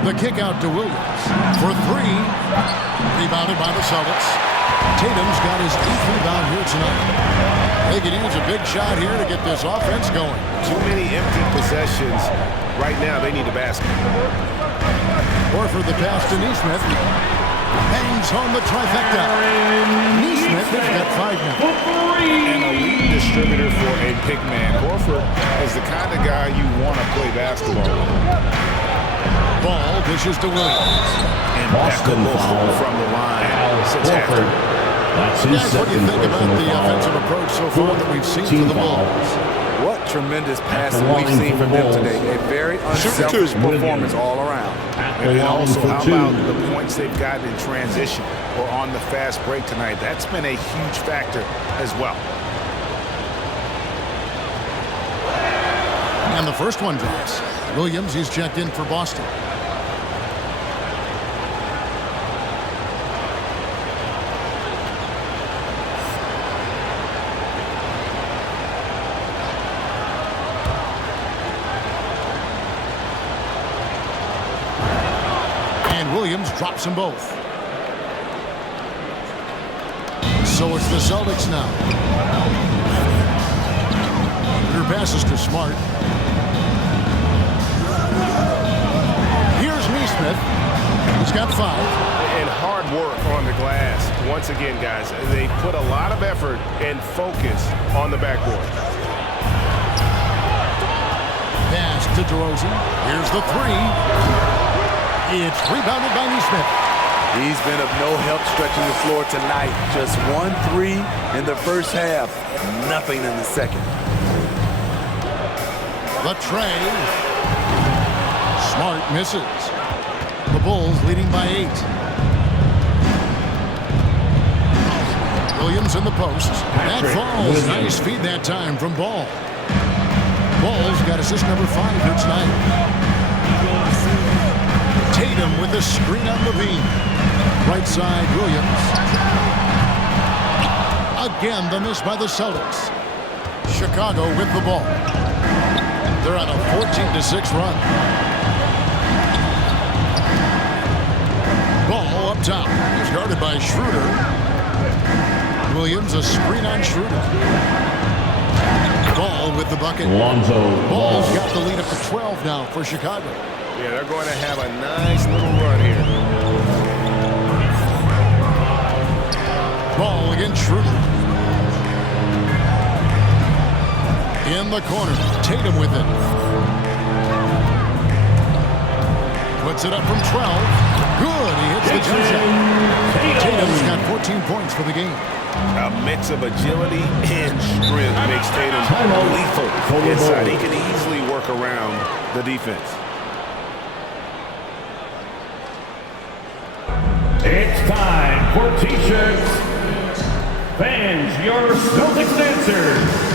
The kick out to Williams for 3. Rebounded by the Celtics. Tatum's got his 8th rebound here tonight. They could use a big shot here to get this offense going. Too many empty possessions. Right now, they need a basket. Horford the pass to Neesmith. Bangs home the trifecta. Neesmith has got 5 now. And a lead distributor for a big man. Horford is the kind of guy you want to play basketball with. Ball dishes to Williams. And Boston foul from the line. Horford. That's his Guys, what do you second think about personal the foul. offensive approach so far that we've seen Team for the foul. Bulls? What tremendous passing the we've line seen for from the them Bulls. today. A very unselfish performance all around. And line also, for how 2. about the points they've gotten in transition or on the fast break tonight? That's been a huge factor as well. And the first one drops. Williams, he's checked in for Boston. And Williams drops them both. So it's the Celtics now. Their passes to Smart. Here's Neesmith. He's got 5. And hard work on the glass. Once again, guys, they put a lot of effort and focus on the backboard. Pass to DeRozan. Here's the 3. It's rebounded by Neesmith. He's been of no help stretching the floor tonight. Just 1 3 in the first half. Nothing in the second. The tray. Smart misses. The Bulls leading by 8. Williams in the post. That falls. Nice feed that time from Ball. Ball's got assist number 5 here tonight. Tatum with the screen on Levine. Right side, Williams. Again, the miss by the Celtics. Chicago with the ball. They're on a 14-6 run. Ball up top. He's guarded by Schroeder. Williams, a screen on Schroeder. Ball with the bucket. Lonzo Ball's Ball. got the lead up to 12 now for Chicago. Yeah, they're going to have a nice little run here. Ball against Schroeder. In the corner. Tatum with it. Puts it up from 12. Good. He hits the jump shot. Tatum's got 14 points for the game. A mix of agility and strength makes Tatum lethal inside. He can easily work around the defense. It's time for T-shirts. Fans, your Celtics dancers.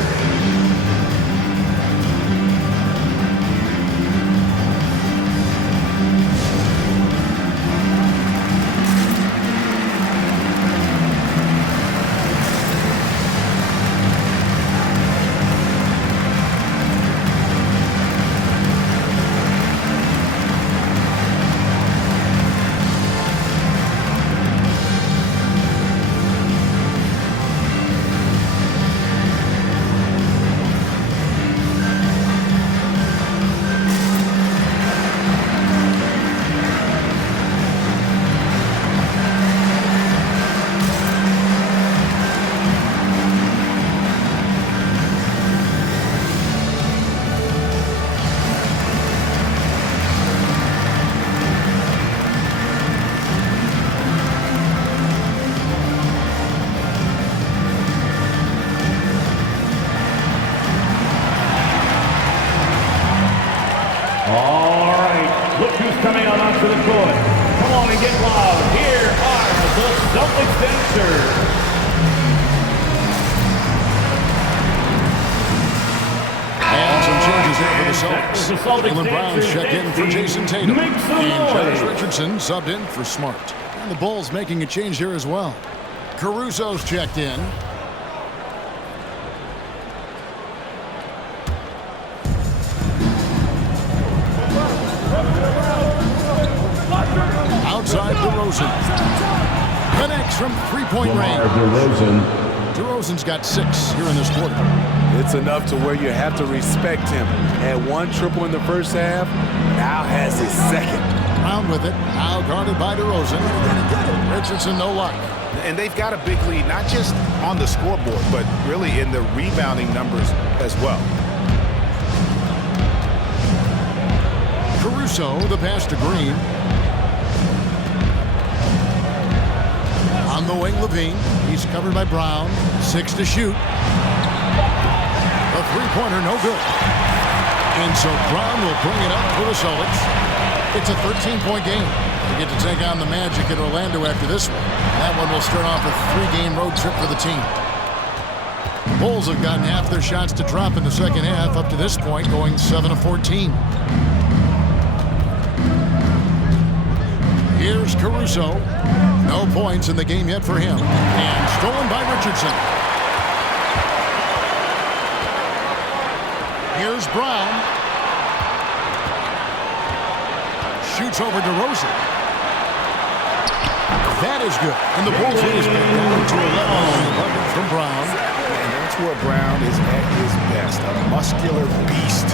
Celtics. The Celtics Jaylen Brown's dancers checked in for dancing. Jason Tatum. Make some And noise. Josh Richardson subbed in for Smart. And the Bulls making a change here as well. Caruso's checked in. Outside DeRozan. Connects from three-point range. DeRozan's got 6 here in this quarter. It's enough to where you have to respect him. Had 1 triple in the first half, now has his second. Brown with it, now guarded by DeRozan. Richardson no luck. And they've got a big lead, not just on the scoreboard, but really in the rebounding numbers as well. Caruso, the pass to Green. On the wing, Levine. He's covered by Brown. 6 to shoot. A three-pointer, no good. And so Brown will bring it up for the Celtics. It's a 13-point game. They get to take on the Magic at Orlando after this one. That one will start off a 3-game road trip for the team. Bulls have gotten half their shots to drop in the second half up to this point, going 7 of 14. Here's Caruso. No points in the game yet for him. And stolen by Richardson. Here's Brown. Shoots over DeRozan. That is good. And the Bulls lead is back down to 11 from Brown. And that's where Brown is at his best. A muscular beast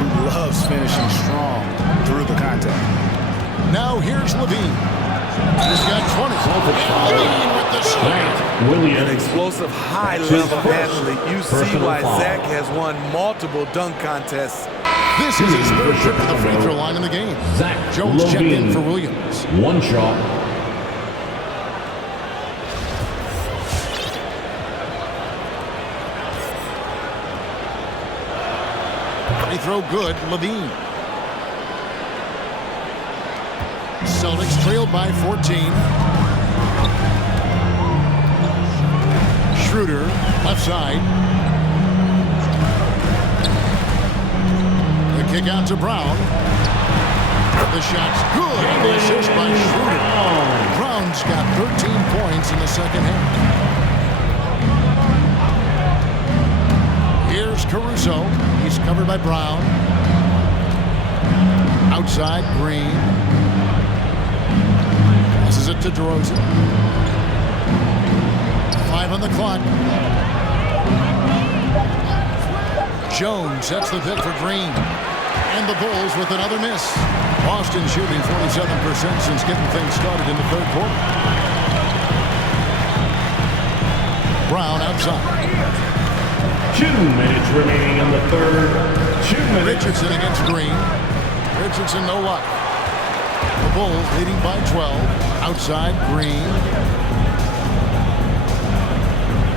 who loves finishing strong through the contact. Now here's Levine. He's got 20. And Levine with the slam. An explosive high-level athlete. You see why Zach has won multiple dunk contests. This is his third trip to the free throw line in the game. Jones checked in for Williams. 1 shot. Free throw good, Levine. Celtics trailed by 14. Schroeder, left side. The kick out to Brown. The shot's good. And the assist by Schroeder. Brown's got 13 points in the second half. Here's Caruso. He's covered by Brown. Outside, Green. Passes it to DeRozan. 5 on the clock. Jones sets the pick for Green. And the Bulls with another miss. Boston shooting 47% since getting things started in the third quarter. Brown outside. 2 minutes remaining in the third. 2 minutes. Richardson against Green. Richardson no luck. The Bulls leading by 12. Outside, Green.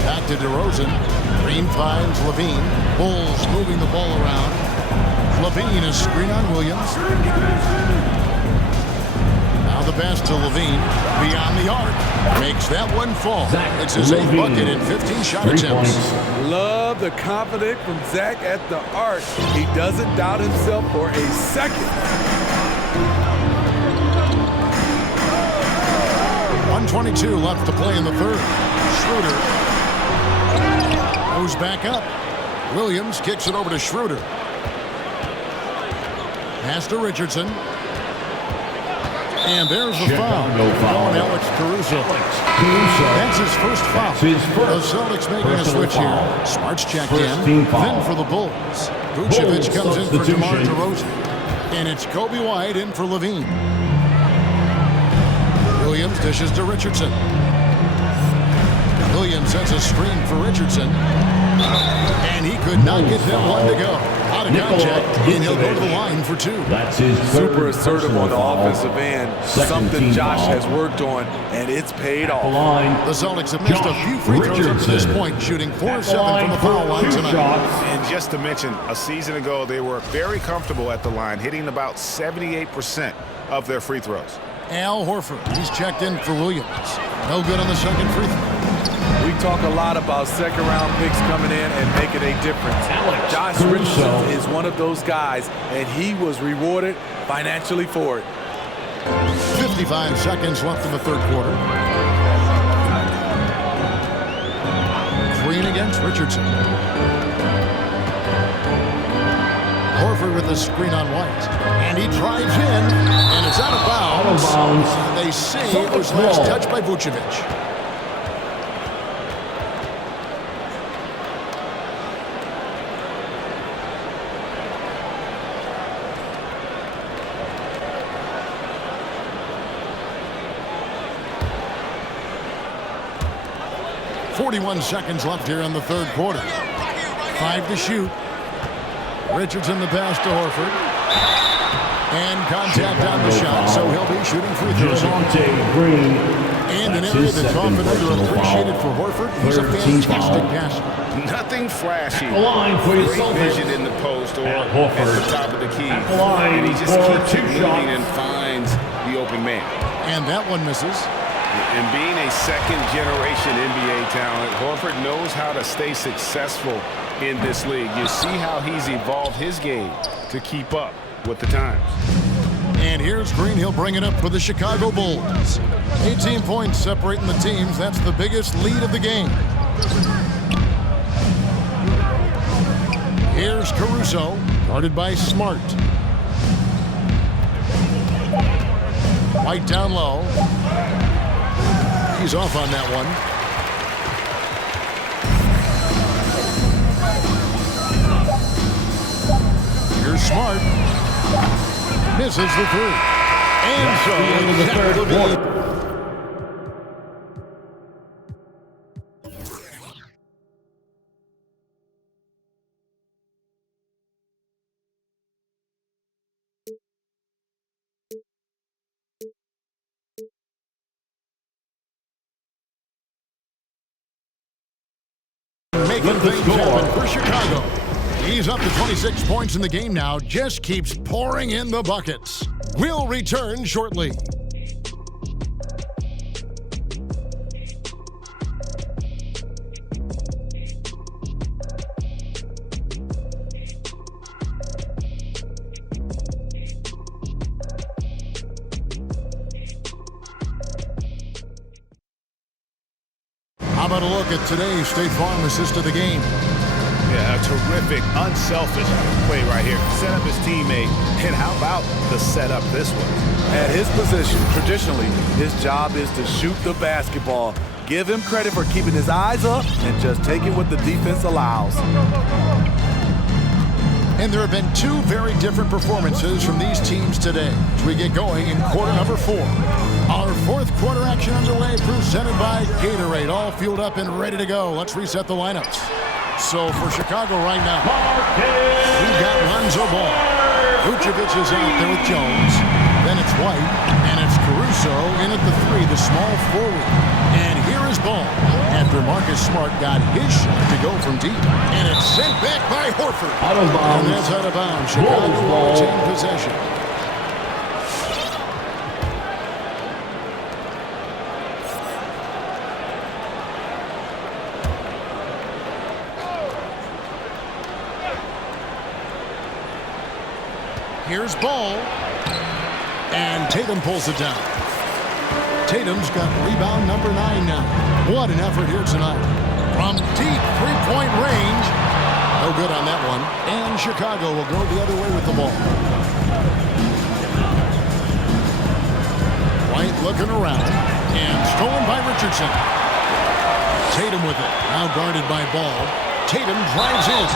Back to DeRozan. Green finds Levine. Bulls moving the ball around. Levine is screen on Williams. Now the pass to Levine. Beyond the arc. Makes that one fall. It's his 8th bucket in 15 shot attempts. Love the confidence from Zach at the arc. He doesn't doubt himself for a second. 1:22 left to play in the third. Schroeder goes back up. Williams kicks it over to Schroeder. Pass to Richardson. And there's the foul. On Alex Caruso. That's his first foul. The Celtics making a switch here. Smart's checked in. Then for the Bulls. Vucevic comes in for DeMar DeRozan. And it's Kobe White in for Levine. Williams dishes to Richardson. Williams sets a screen for Richardson. And he could not get that one to go. Out of contact, and he'll go to the line for 2. That's his Super assertive on the foul. offensive end. Something Josh has worked on, and it's paid off. The Celtics have missed a few free throws up to this point, shooting 4 of 7 from the foul line tonight. And just to mention, a season ago, they were very comfortable at the line, hitting about 78% of their free throws. Al Horford, he's checked in for Williams. No good on the second free throw. We we talk a lot about second-round picks coming in and making a difference. Josh Caruso. Richardson is one of those guys, and he was rewarded financially for it. 55 seconds left in the third quarter. Green against Richardson. Horford with the screen on White. And he drives in, and it's out of bounds. And they say it was last touched by Vucevic. .41 seconds left here in the third quarter. 5 to shoot. Richardson the pass to Horford. And contact on the shot, so he'll be shooting free throws. And an area that's often underappreciated for Horford. He's a fantastic passer. Nothing flashy. Great vision in the post or at the top of the key. And he just keeps it moving and finds the open man. And that one misses. And being a second-generation NBA talent, Horford knows how to stay successful in this league. You see how he's evolved his game to keep up with the times. And here's Green. He'll bring it up for the Chicago Bulls. 18 points separating the teams. That's the biggest lead of the game. Here's Caruso, guarded by Smart. White down low. He's off on that one. Here's Smart. Misses the three. And so the third quarter. Making things happen for Chicago. He's up to 26 points in the game now. Just keeps pouring in the buckets. We'll return shortly. How about a look at today's State Farm assist of the game? Yeah, a terrific, unselfish play right here. Set up his teammate, and how about the setup this one? At his position, traditionally, his job is to shoot the basketball. Give him credit for keeping his eyes up and just taking what the defense allows. And there have been two very different performances from these teams today as we get going in quarter number 4. Our fourth quarter action underway, presented by Gatorade, all fueled up and ready to go. Let's reset the lineups. So for Chicago right now, we've got Lonzo Ball. Vucevic is out there with Jones. Then it's White, and it's Caruso in at the 3, the small forward. And here is Ball after Marcus Smart got his shot to go from deep. And it's sent back by Horford. Out of bounds. And that's out of bounds. Chicago will retain possession. Here's Ball. And Tatum pulls it down. Tatum's got rebound number 9 now. What an effort here tonight. From deep three-point range. No good on that one. And Chicago will go the other way with the ball. White looking around. And stolen by Richardson. Tatum with it. Now guarded by Ball. Tatum drives in.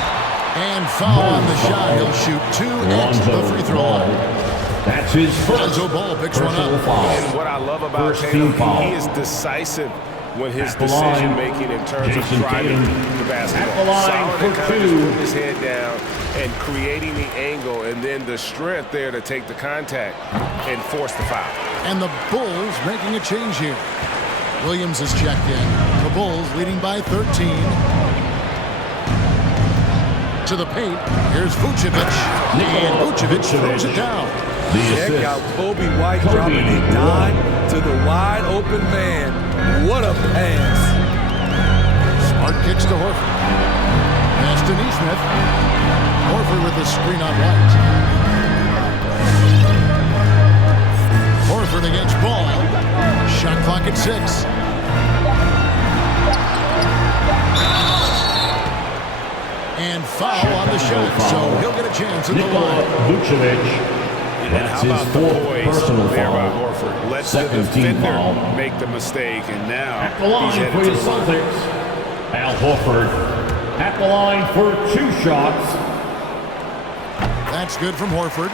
And foul on the shot. He'll shoot 2 at the free throw line. That's his first. Lonzo Ball picks one up. And what I love about Tatum, he is decisive when his decision-making in terms of driving the basketball. Solid and kind of just putting his head down and creating the angle, and then the strength there to take the contact and force the foul. And the Bulls making a change here. Williams is checked in. The Bulls leading by 13. To the paint. Here's Vucevic. And Vucevic throws it down. Check out Kobe White dropping a dime to the wide open man. What a pass. Smart kicks to Horford. Pass to Neesmith. Horford with the screen on White. Horford against Ball. Shot clock at 6. And foul on the shot, so he'll get a chance at the line. Vucevic. And how about the poise there by Horford? Let's the defender make the mistake, and now at the line he's headed for to the the line. Celtics. Al Horford at the line for 2 shots. That's good from Horford.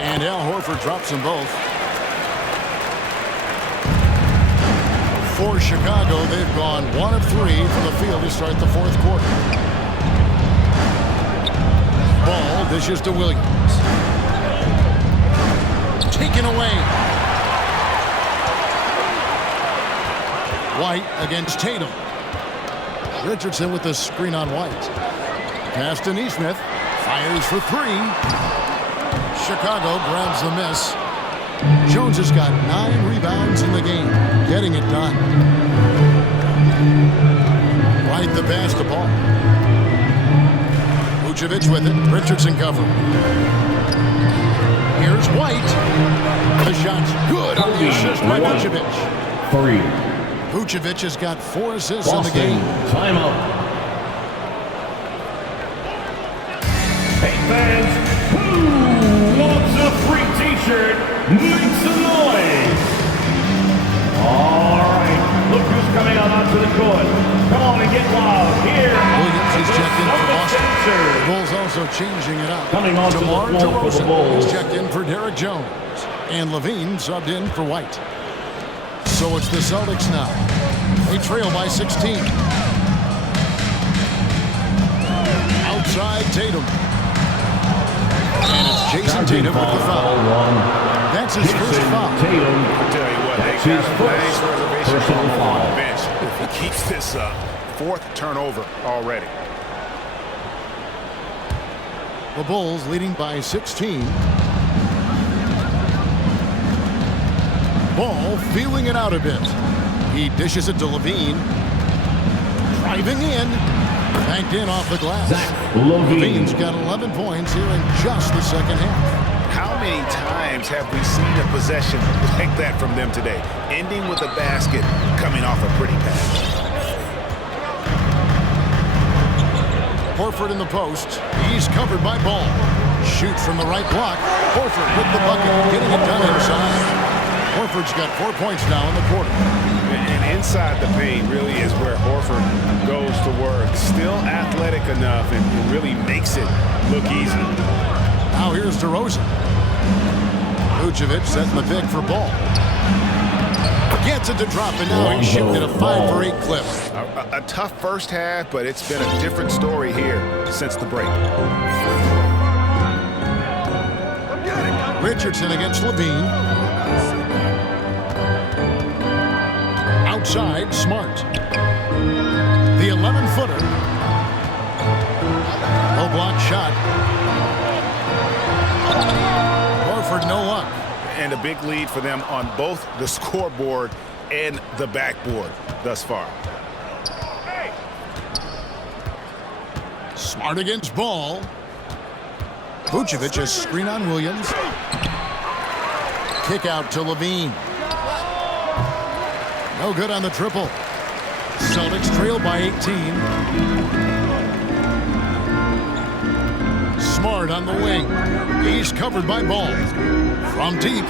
And Al Horford drops them both. For Chicago, they've gone 1 of 3 from the field to start the 4th quarter. Ball dishes to Williams. Taken away. White against Tatum. Richardson with the screen on White. Pass to Neesmith. Fires for 3. Chicago grabs the miss. Jones has got 9 rebounds in the game, getting it done. Right the pass to Ball. Vucevic with it. Richardson covering. Here's White. The shot's good on the assist by Vucevic. 3. Vucevic has got 4 assists Boston, in the game. timeout. Hey fans, who wants a free t-shirt? Make some noise. All right, look who's coming out onto the court. Come on and get loud. Here. Williams is checked in for Boston. The Bulls also changing it up. Coming onto the DeMar floor for the DeRozan Bulls. is checked in for Derek Jones. And Levine subbed in for White. So it's the Celtics now. They trail by 16. Outside Tatum. And it's Jason Tatum with the foul. That's his first foul. Tatum. I'll tell you what, That's they his got a first nice reservation for personal him on foul. the bench. If he keeps this up, 4th turnover already. The Bulls leading by 16. Ball feeling it out a bit. He dishes it to Levine. Driving in. Banked in off the glass. Levine's got 11 points here in just the second half. How many times have we seen a possession like that from them today? Ending with a basket, coming off a pretty pass. Horford in the post. He's covered by Ball. Shoots from the right block. Horford with the bucket, getting it done inside. Horford's got 4 points now in the quarter. And inside the paint really is where Horford goes to work. Still athletic enough and really makes it look easy. Now here's DeRozan. Vucevic setting the pick for Ball. Gets it to drop, and now he's shooting at a 5 for 8 clip. A tough first half, but it's been a different story here since the break. Richardson against Levine. Outside, Smart. The 11-footer. Low block shot. Horford, no luck. And a big lead for them on both the scoreboard and the backboard thus far. Smart against Ball. Vucevic, a screen on Williams. Kick out to Levine. No good on the triple. Celtics trail by 18. Smart on the wing. He's covered by Ball. From deep.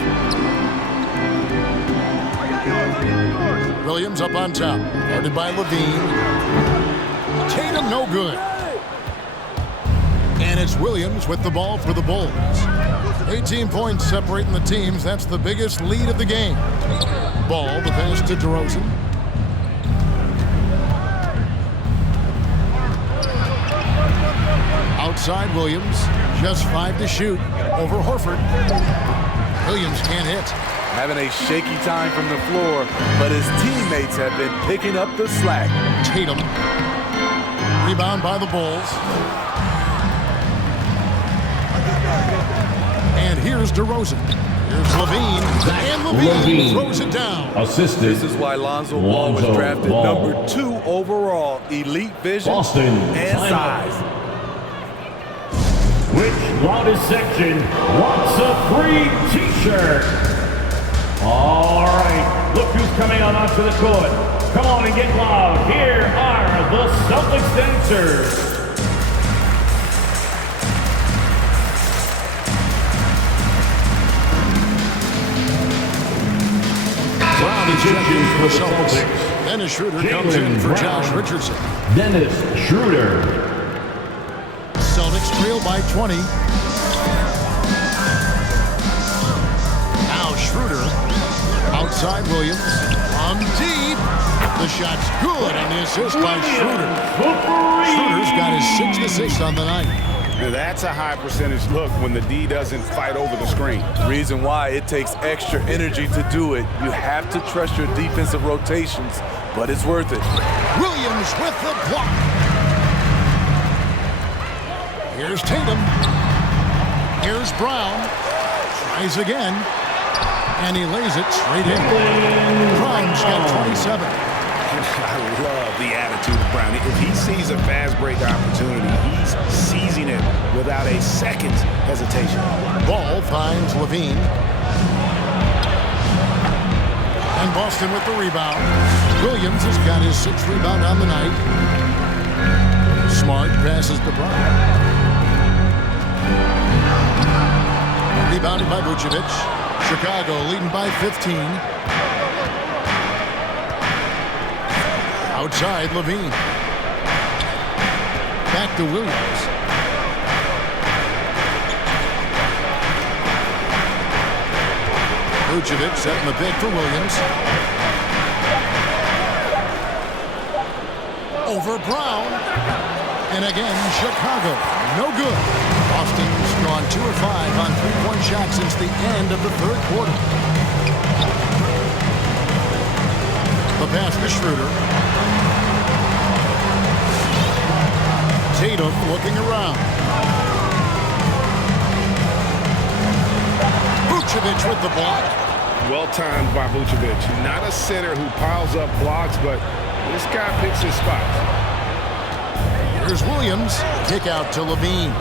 Williams up on top. Guarded by Levine. Tatum no good. And it's Williams with the ball for the Bulls. 18 points separating the teams. That's the biggest lead of the game. Ball, the pass to DeRozan. Outside Williams. Just 5 to shoot. Over Horford. Williams can't hit. Having a shaky time from the floor, but his teammates have been picking up the slack. Tatum. Rebound by the Bulls. And here's DeRozan. Here's Levine. And Levine throws it down. Assisted. This is why Lonzo Ball was drafted number 2 overall. Elite vision and size. Which loudest section wants a free t-shirt? All right, look who's coming on onto the court. Come on and get loud. Here are the Celtics dancers. Brown is checking in for the Celtics. Dennis Schroeder comes in for Josh Richardson. Dennis Schroeder. Celtics trail by 20. Now Schroeder. Outside Williams. From deep. The shot's good on the assist by Schroeder. Schroeder's got his 6th assist on the night. Now that's a high percentage look when the D doesn't fight over the screen. Reason why it takes extra energy to do it. You have to trust your defensive rotations, but it's worth it. Williams with the block. Here's Tatum. Here's Brown. Tries again. And he lays it straight in. Brown's got 27. I love the attitude of Brown. If he sees a fast break opportunity, he's seizing it without a second's hesitation. Ball finds Levine. And Boston with the rebound. Williams has got his 6th rebound on the night. Smart passes to Brown. Rebounded by Vucevic. Chicago leading by 15. Outside Levine. Back to Williams. Vucevic setting the pick for Williams. Over Brown. And again, Chicago. No good. Boston's gone 2 of 5 on 3-point shots since the end of the 3rd quarter. The pass to Schroeder. Tatum looking around. Vucevic with the block. Well timed by Vucevic. Not a center who piles up blocks, but this guy picks his spots. Here's Williams. Kick out to Levine.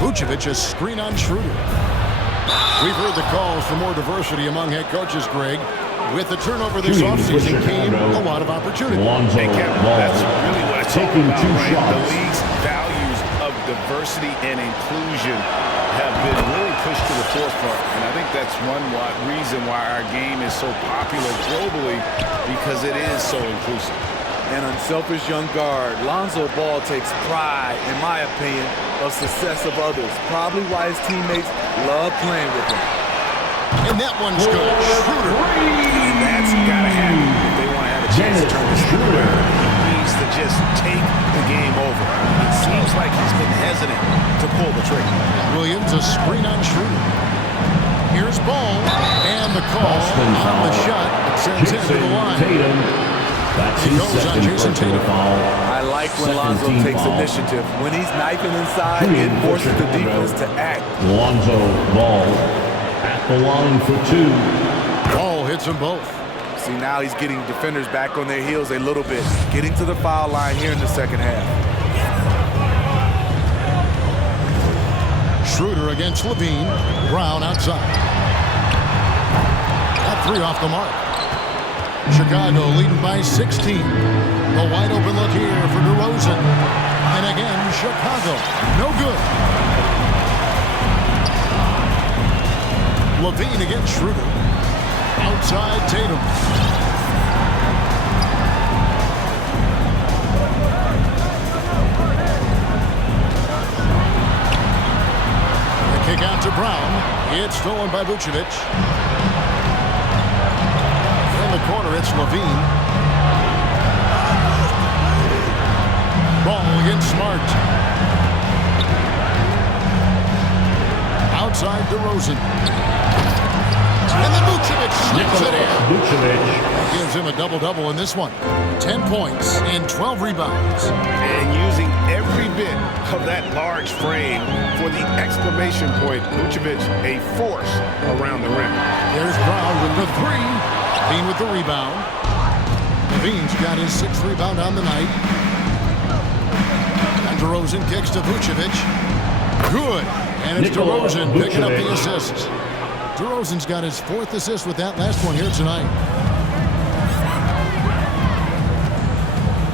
Vucevic a screen on Schroeder. We've heard the calls for more diversity among head coaches, Greg. With the turnover this offseason came a lot of opportunity. Hey, Kevin, that's really what it's all Taking about, 2 right? shots. The league's values of diversity and inclusion have been really pushed to the forefront. And I think that's one reason why our game is so popular globally, because it is so inclusive. An unselfish young guard, Lonzo Ball takes pride, in my opinion, of success of others. Probably why his teammates love playing with him. And that one's good. Schroeder. And that's got to happen if they want to have a chance to turn this thing around. He needs to just take the game over. It seems like he's been hesitant to pull the trigger. Williams a screen on Schroeder. Here's Ball. And the call on the shot. It sends him to the line. That's He his goes on second Jason personal Tatum. foul. I like when Lonzo takes initiative. When he's knifing inside, it forces the defense to act. Lonzo Ball at the line for 2. Ball hits them both. See, now he's getting defenders back on their heels a little bit. Getting to the foul line here in the second half. Schroeder against Levine. Brown outside. Got 3 off the mark. Chicago leading by 16. The wide open look here for DeRozan. And again, Chicago. No good. Levine against Schroeder. Outside Tatum. The kick out to Brown. It's stolen by Vucevic. In the corner, it's Levine. Ball against Smart. Outside DeRozan. And then Vucevic slams it in. Vucevic. Gives him a double-double in this one. 10 points and 12 rebounds. And using every bit of that large frame for the exclamation point, Vucevic, a force around the rim. There's Brown with the three. Levine with the rebound. Levine's got his 6th rebound on the night. And DeRozan kicks to Vucevic. Good. And it's DeRozan picking up the assists. DeRozan's got his 4th assist with that last one here tonight.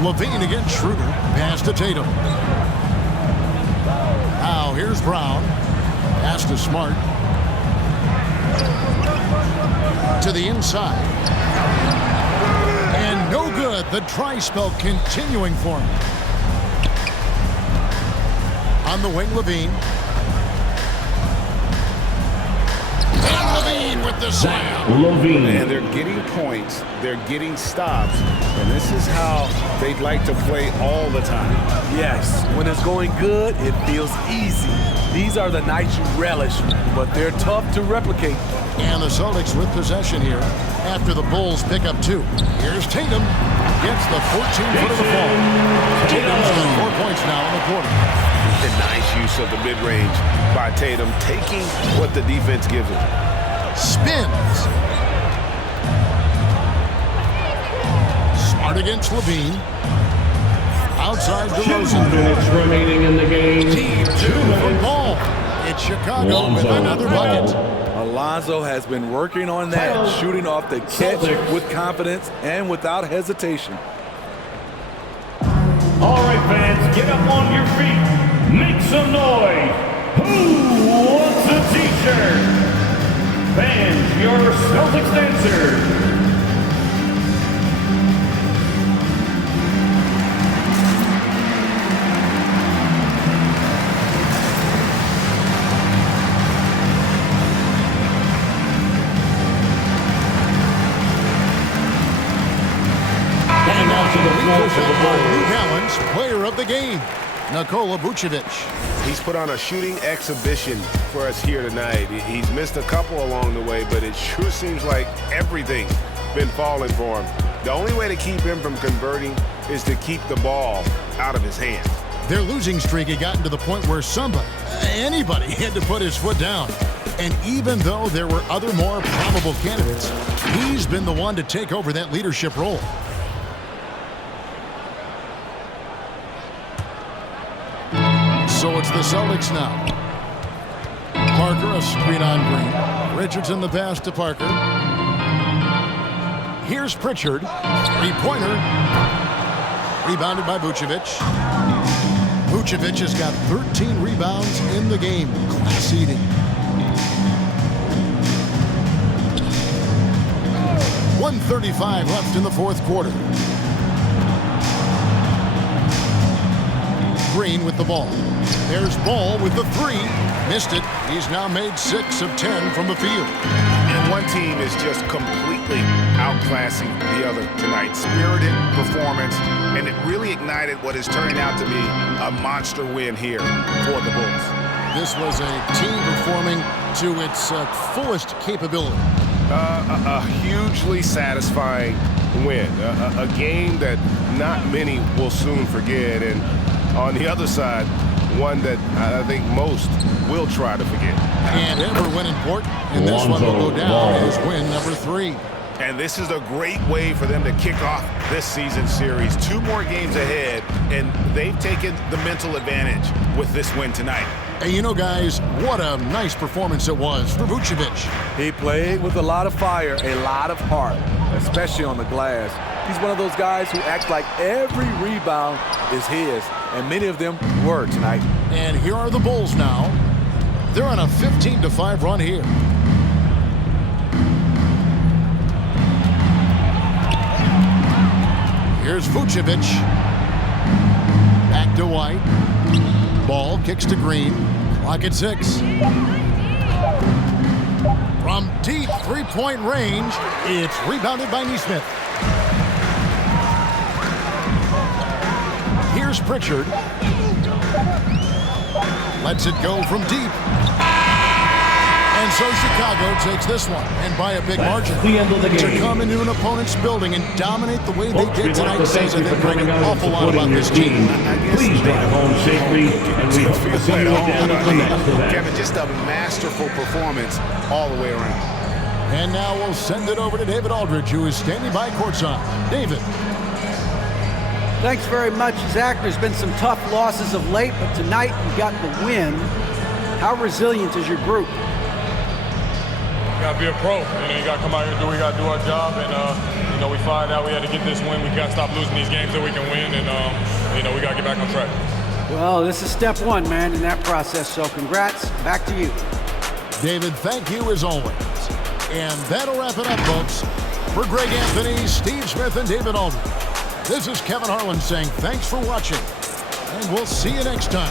Levine against Schroeder. Pass to Tatum. Now here's Brown. Pass to Smart. To the inside. And no good. The dry spell continuing for him. On the wing, Levine. And Levine with the slam. Levine. And they're getting points, they're getting stops, and this is how they'd like to play all the time. Yes, when it's going good, it feels easy. These are the nights you relish, but they're tough to replicate. And the Celtics with possession here after the Bulls pick up 2. Here's Tatum. Gets the 14-footer to fall. Tatum's got 4 points now in the quarter. The nice use of the mid-range by Tatum, taking what the defense gives him. Spins. Smart against Levine. Outside DeRozan. 2 minutes remaining in the game. Team 2 for Ball. It's Chicago with another bucket. Alonzo has been working on that, shooting off the catch with confidence and without hesitation. All right, fans, get up on your feet. Make some noise. Who wants a t-shirt? Fans, your Celtics dancers. And now to the floor for the New Balance Player of the Game, Nikola Vucevic. He's put on a shooting exhibition for us here tonight. He's missed a couple along the way, but it sure seems like everything's been falling for him. The only way to keep him from converting is to keep the ball out of his hands. Their losing streak had gotten to the point where anybody had to put his foot down. And even though there were other more probable candidates, he's been the one to take over that leadership role. So it's the Celtics now. Parker, a screen on Green. Richardson the pass to Parker. Here's Pritchard. Three-pointer. Rebounded by Vucevic. Vucevic has got 13 rebounds in the game. Class eating. .135 left in the 4th quarter. Green with the ball. There's Ball with the 3. Missed it. He's now made 6 of 10 from the field. And one team is just completely outclassing the other tonight. Spirited performance, and it really ignited what is turning out to be a monster win here for the Bulls. This was a team performing to its fullest capability. A hugely satisfying win. A game that not many will soon forget. And on the other side, one that I think most will try to forget. And ever when important, and this one will go down as win number 3. And this is a great way for them to kick off this season series. 2 more games ahead, and they've taken the mental advantage with this win tonight. And you know, guys, what a nice performance it was for Vucevic. He played with a lot of fire, a lot of heart, especially on the glass. He's one of those guys who acts like every rebound is his, and many of them were tonight. And here are the Bulls now. They're on a 15-5 run here. Here's Vucevic. Back to White. Ball kicks to Green. Clock at 6. From deep three-point range, it's rebounded by Nesmith. Here's Pritchard. Lets it go from deep. And so Chicago takes this one, and by a big margin. the end of the game. To come into an opponent's building and dominate the way they Folks, we did want tonight to says thank I you think for coming an out and awful lot about supporting your this team. team. Please drive home safely, and we hope to see you again at the next event. Kevin, just a masterful performance all the way around. And now we'll send it over to David Aldridge, who is standing by courtside. David. Thanks very much, Zach. There's been some tough losses of late, but tonight you got the win. How resilient is your group? You gotta be a pro. You gotta come out here and we gotta do our job. And we find out we had to get this win. We gotta stop losing these games that we can win, and we gotta get back on track. Well, this is step one, man, in that process. So congrats. Back to you. David, thank you as always. And that'll wrap it up, folks. For Greg Anthony, Steve Smith, and David Aldridge, this is Kevin Harlan saying thanks for watching, and we'll see you next time.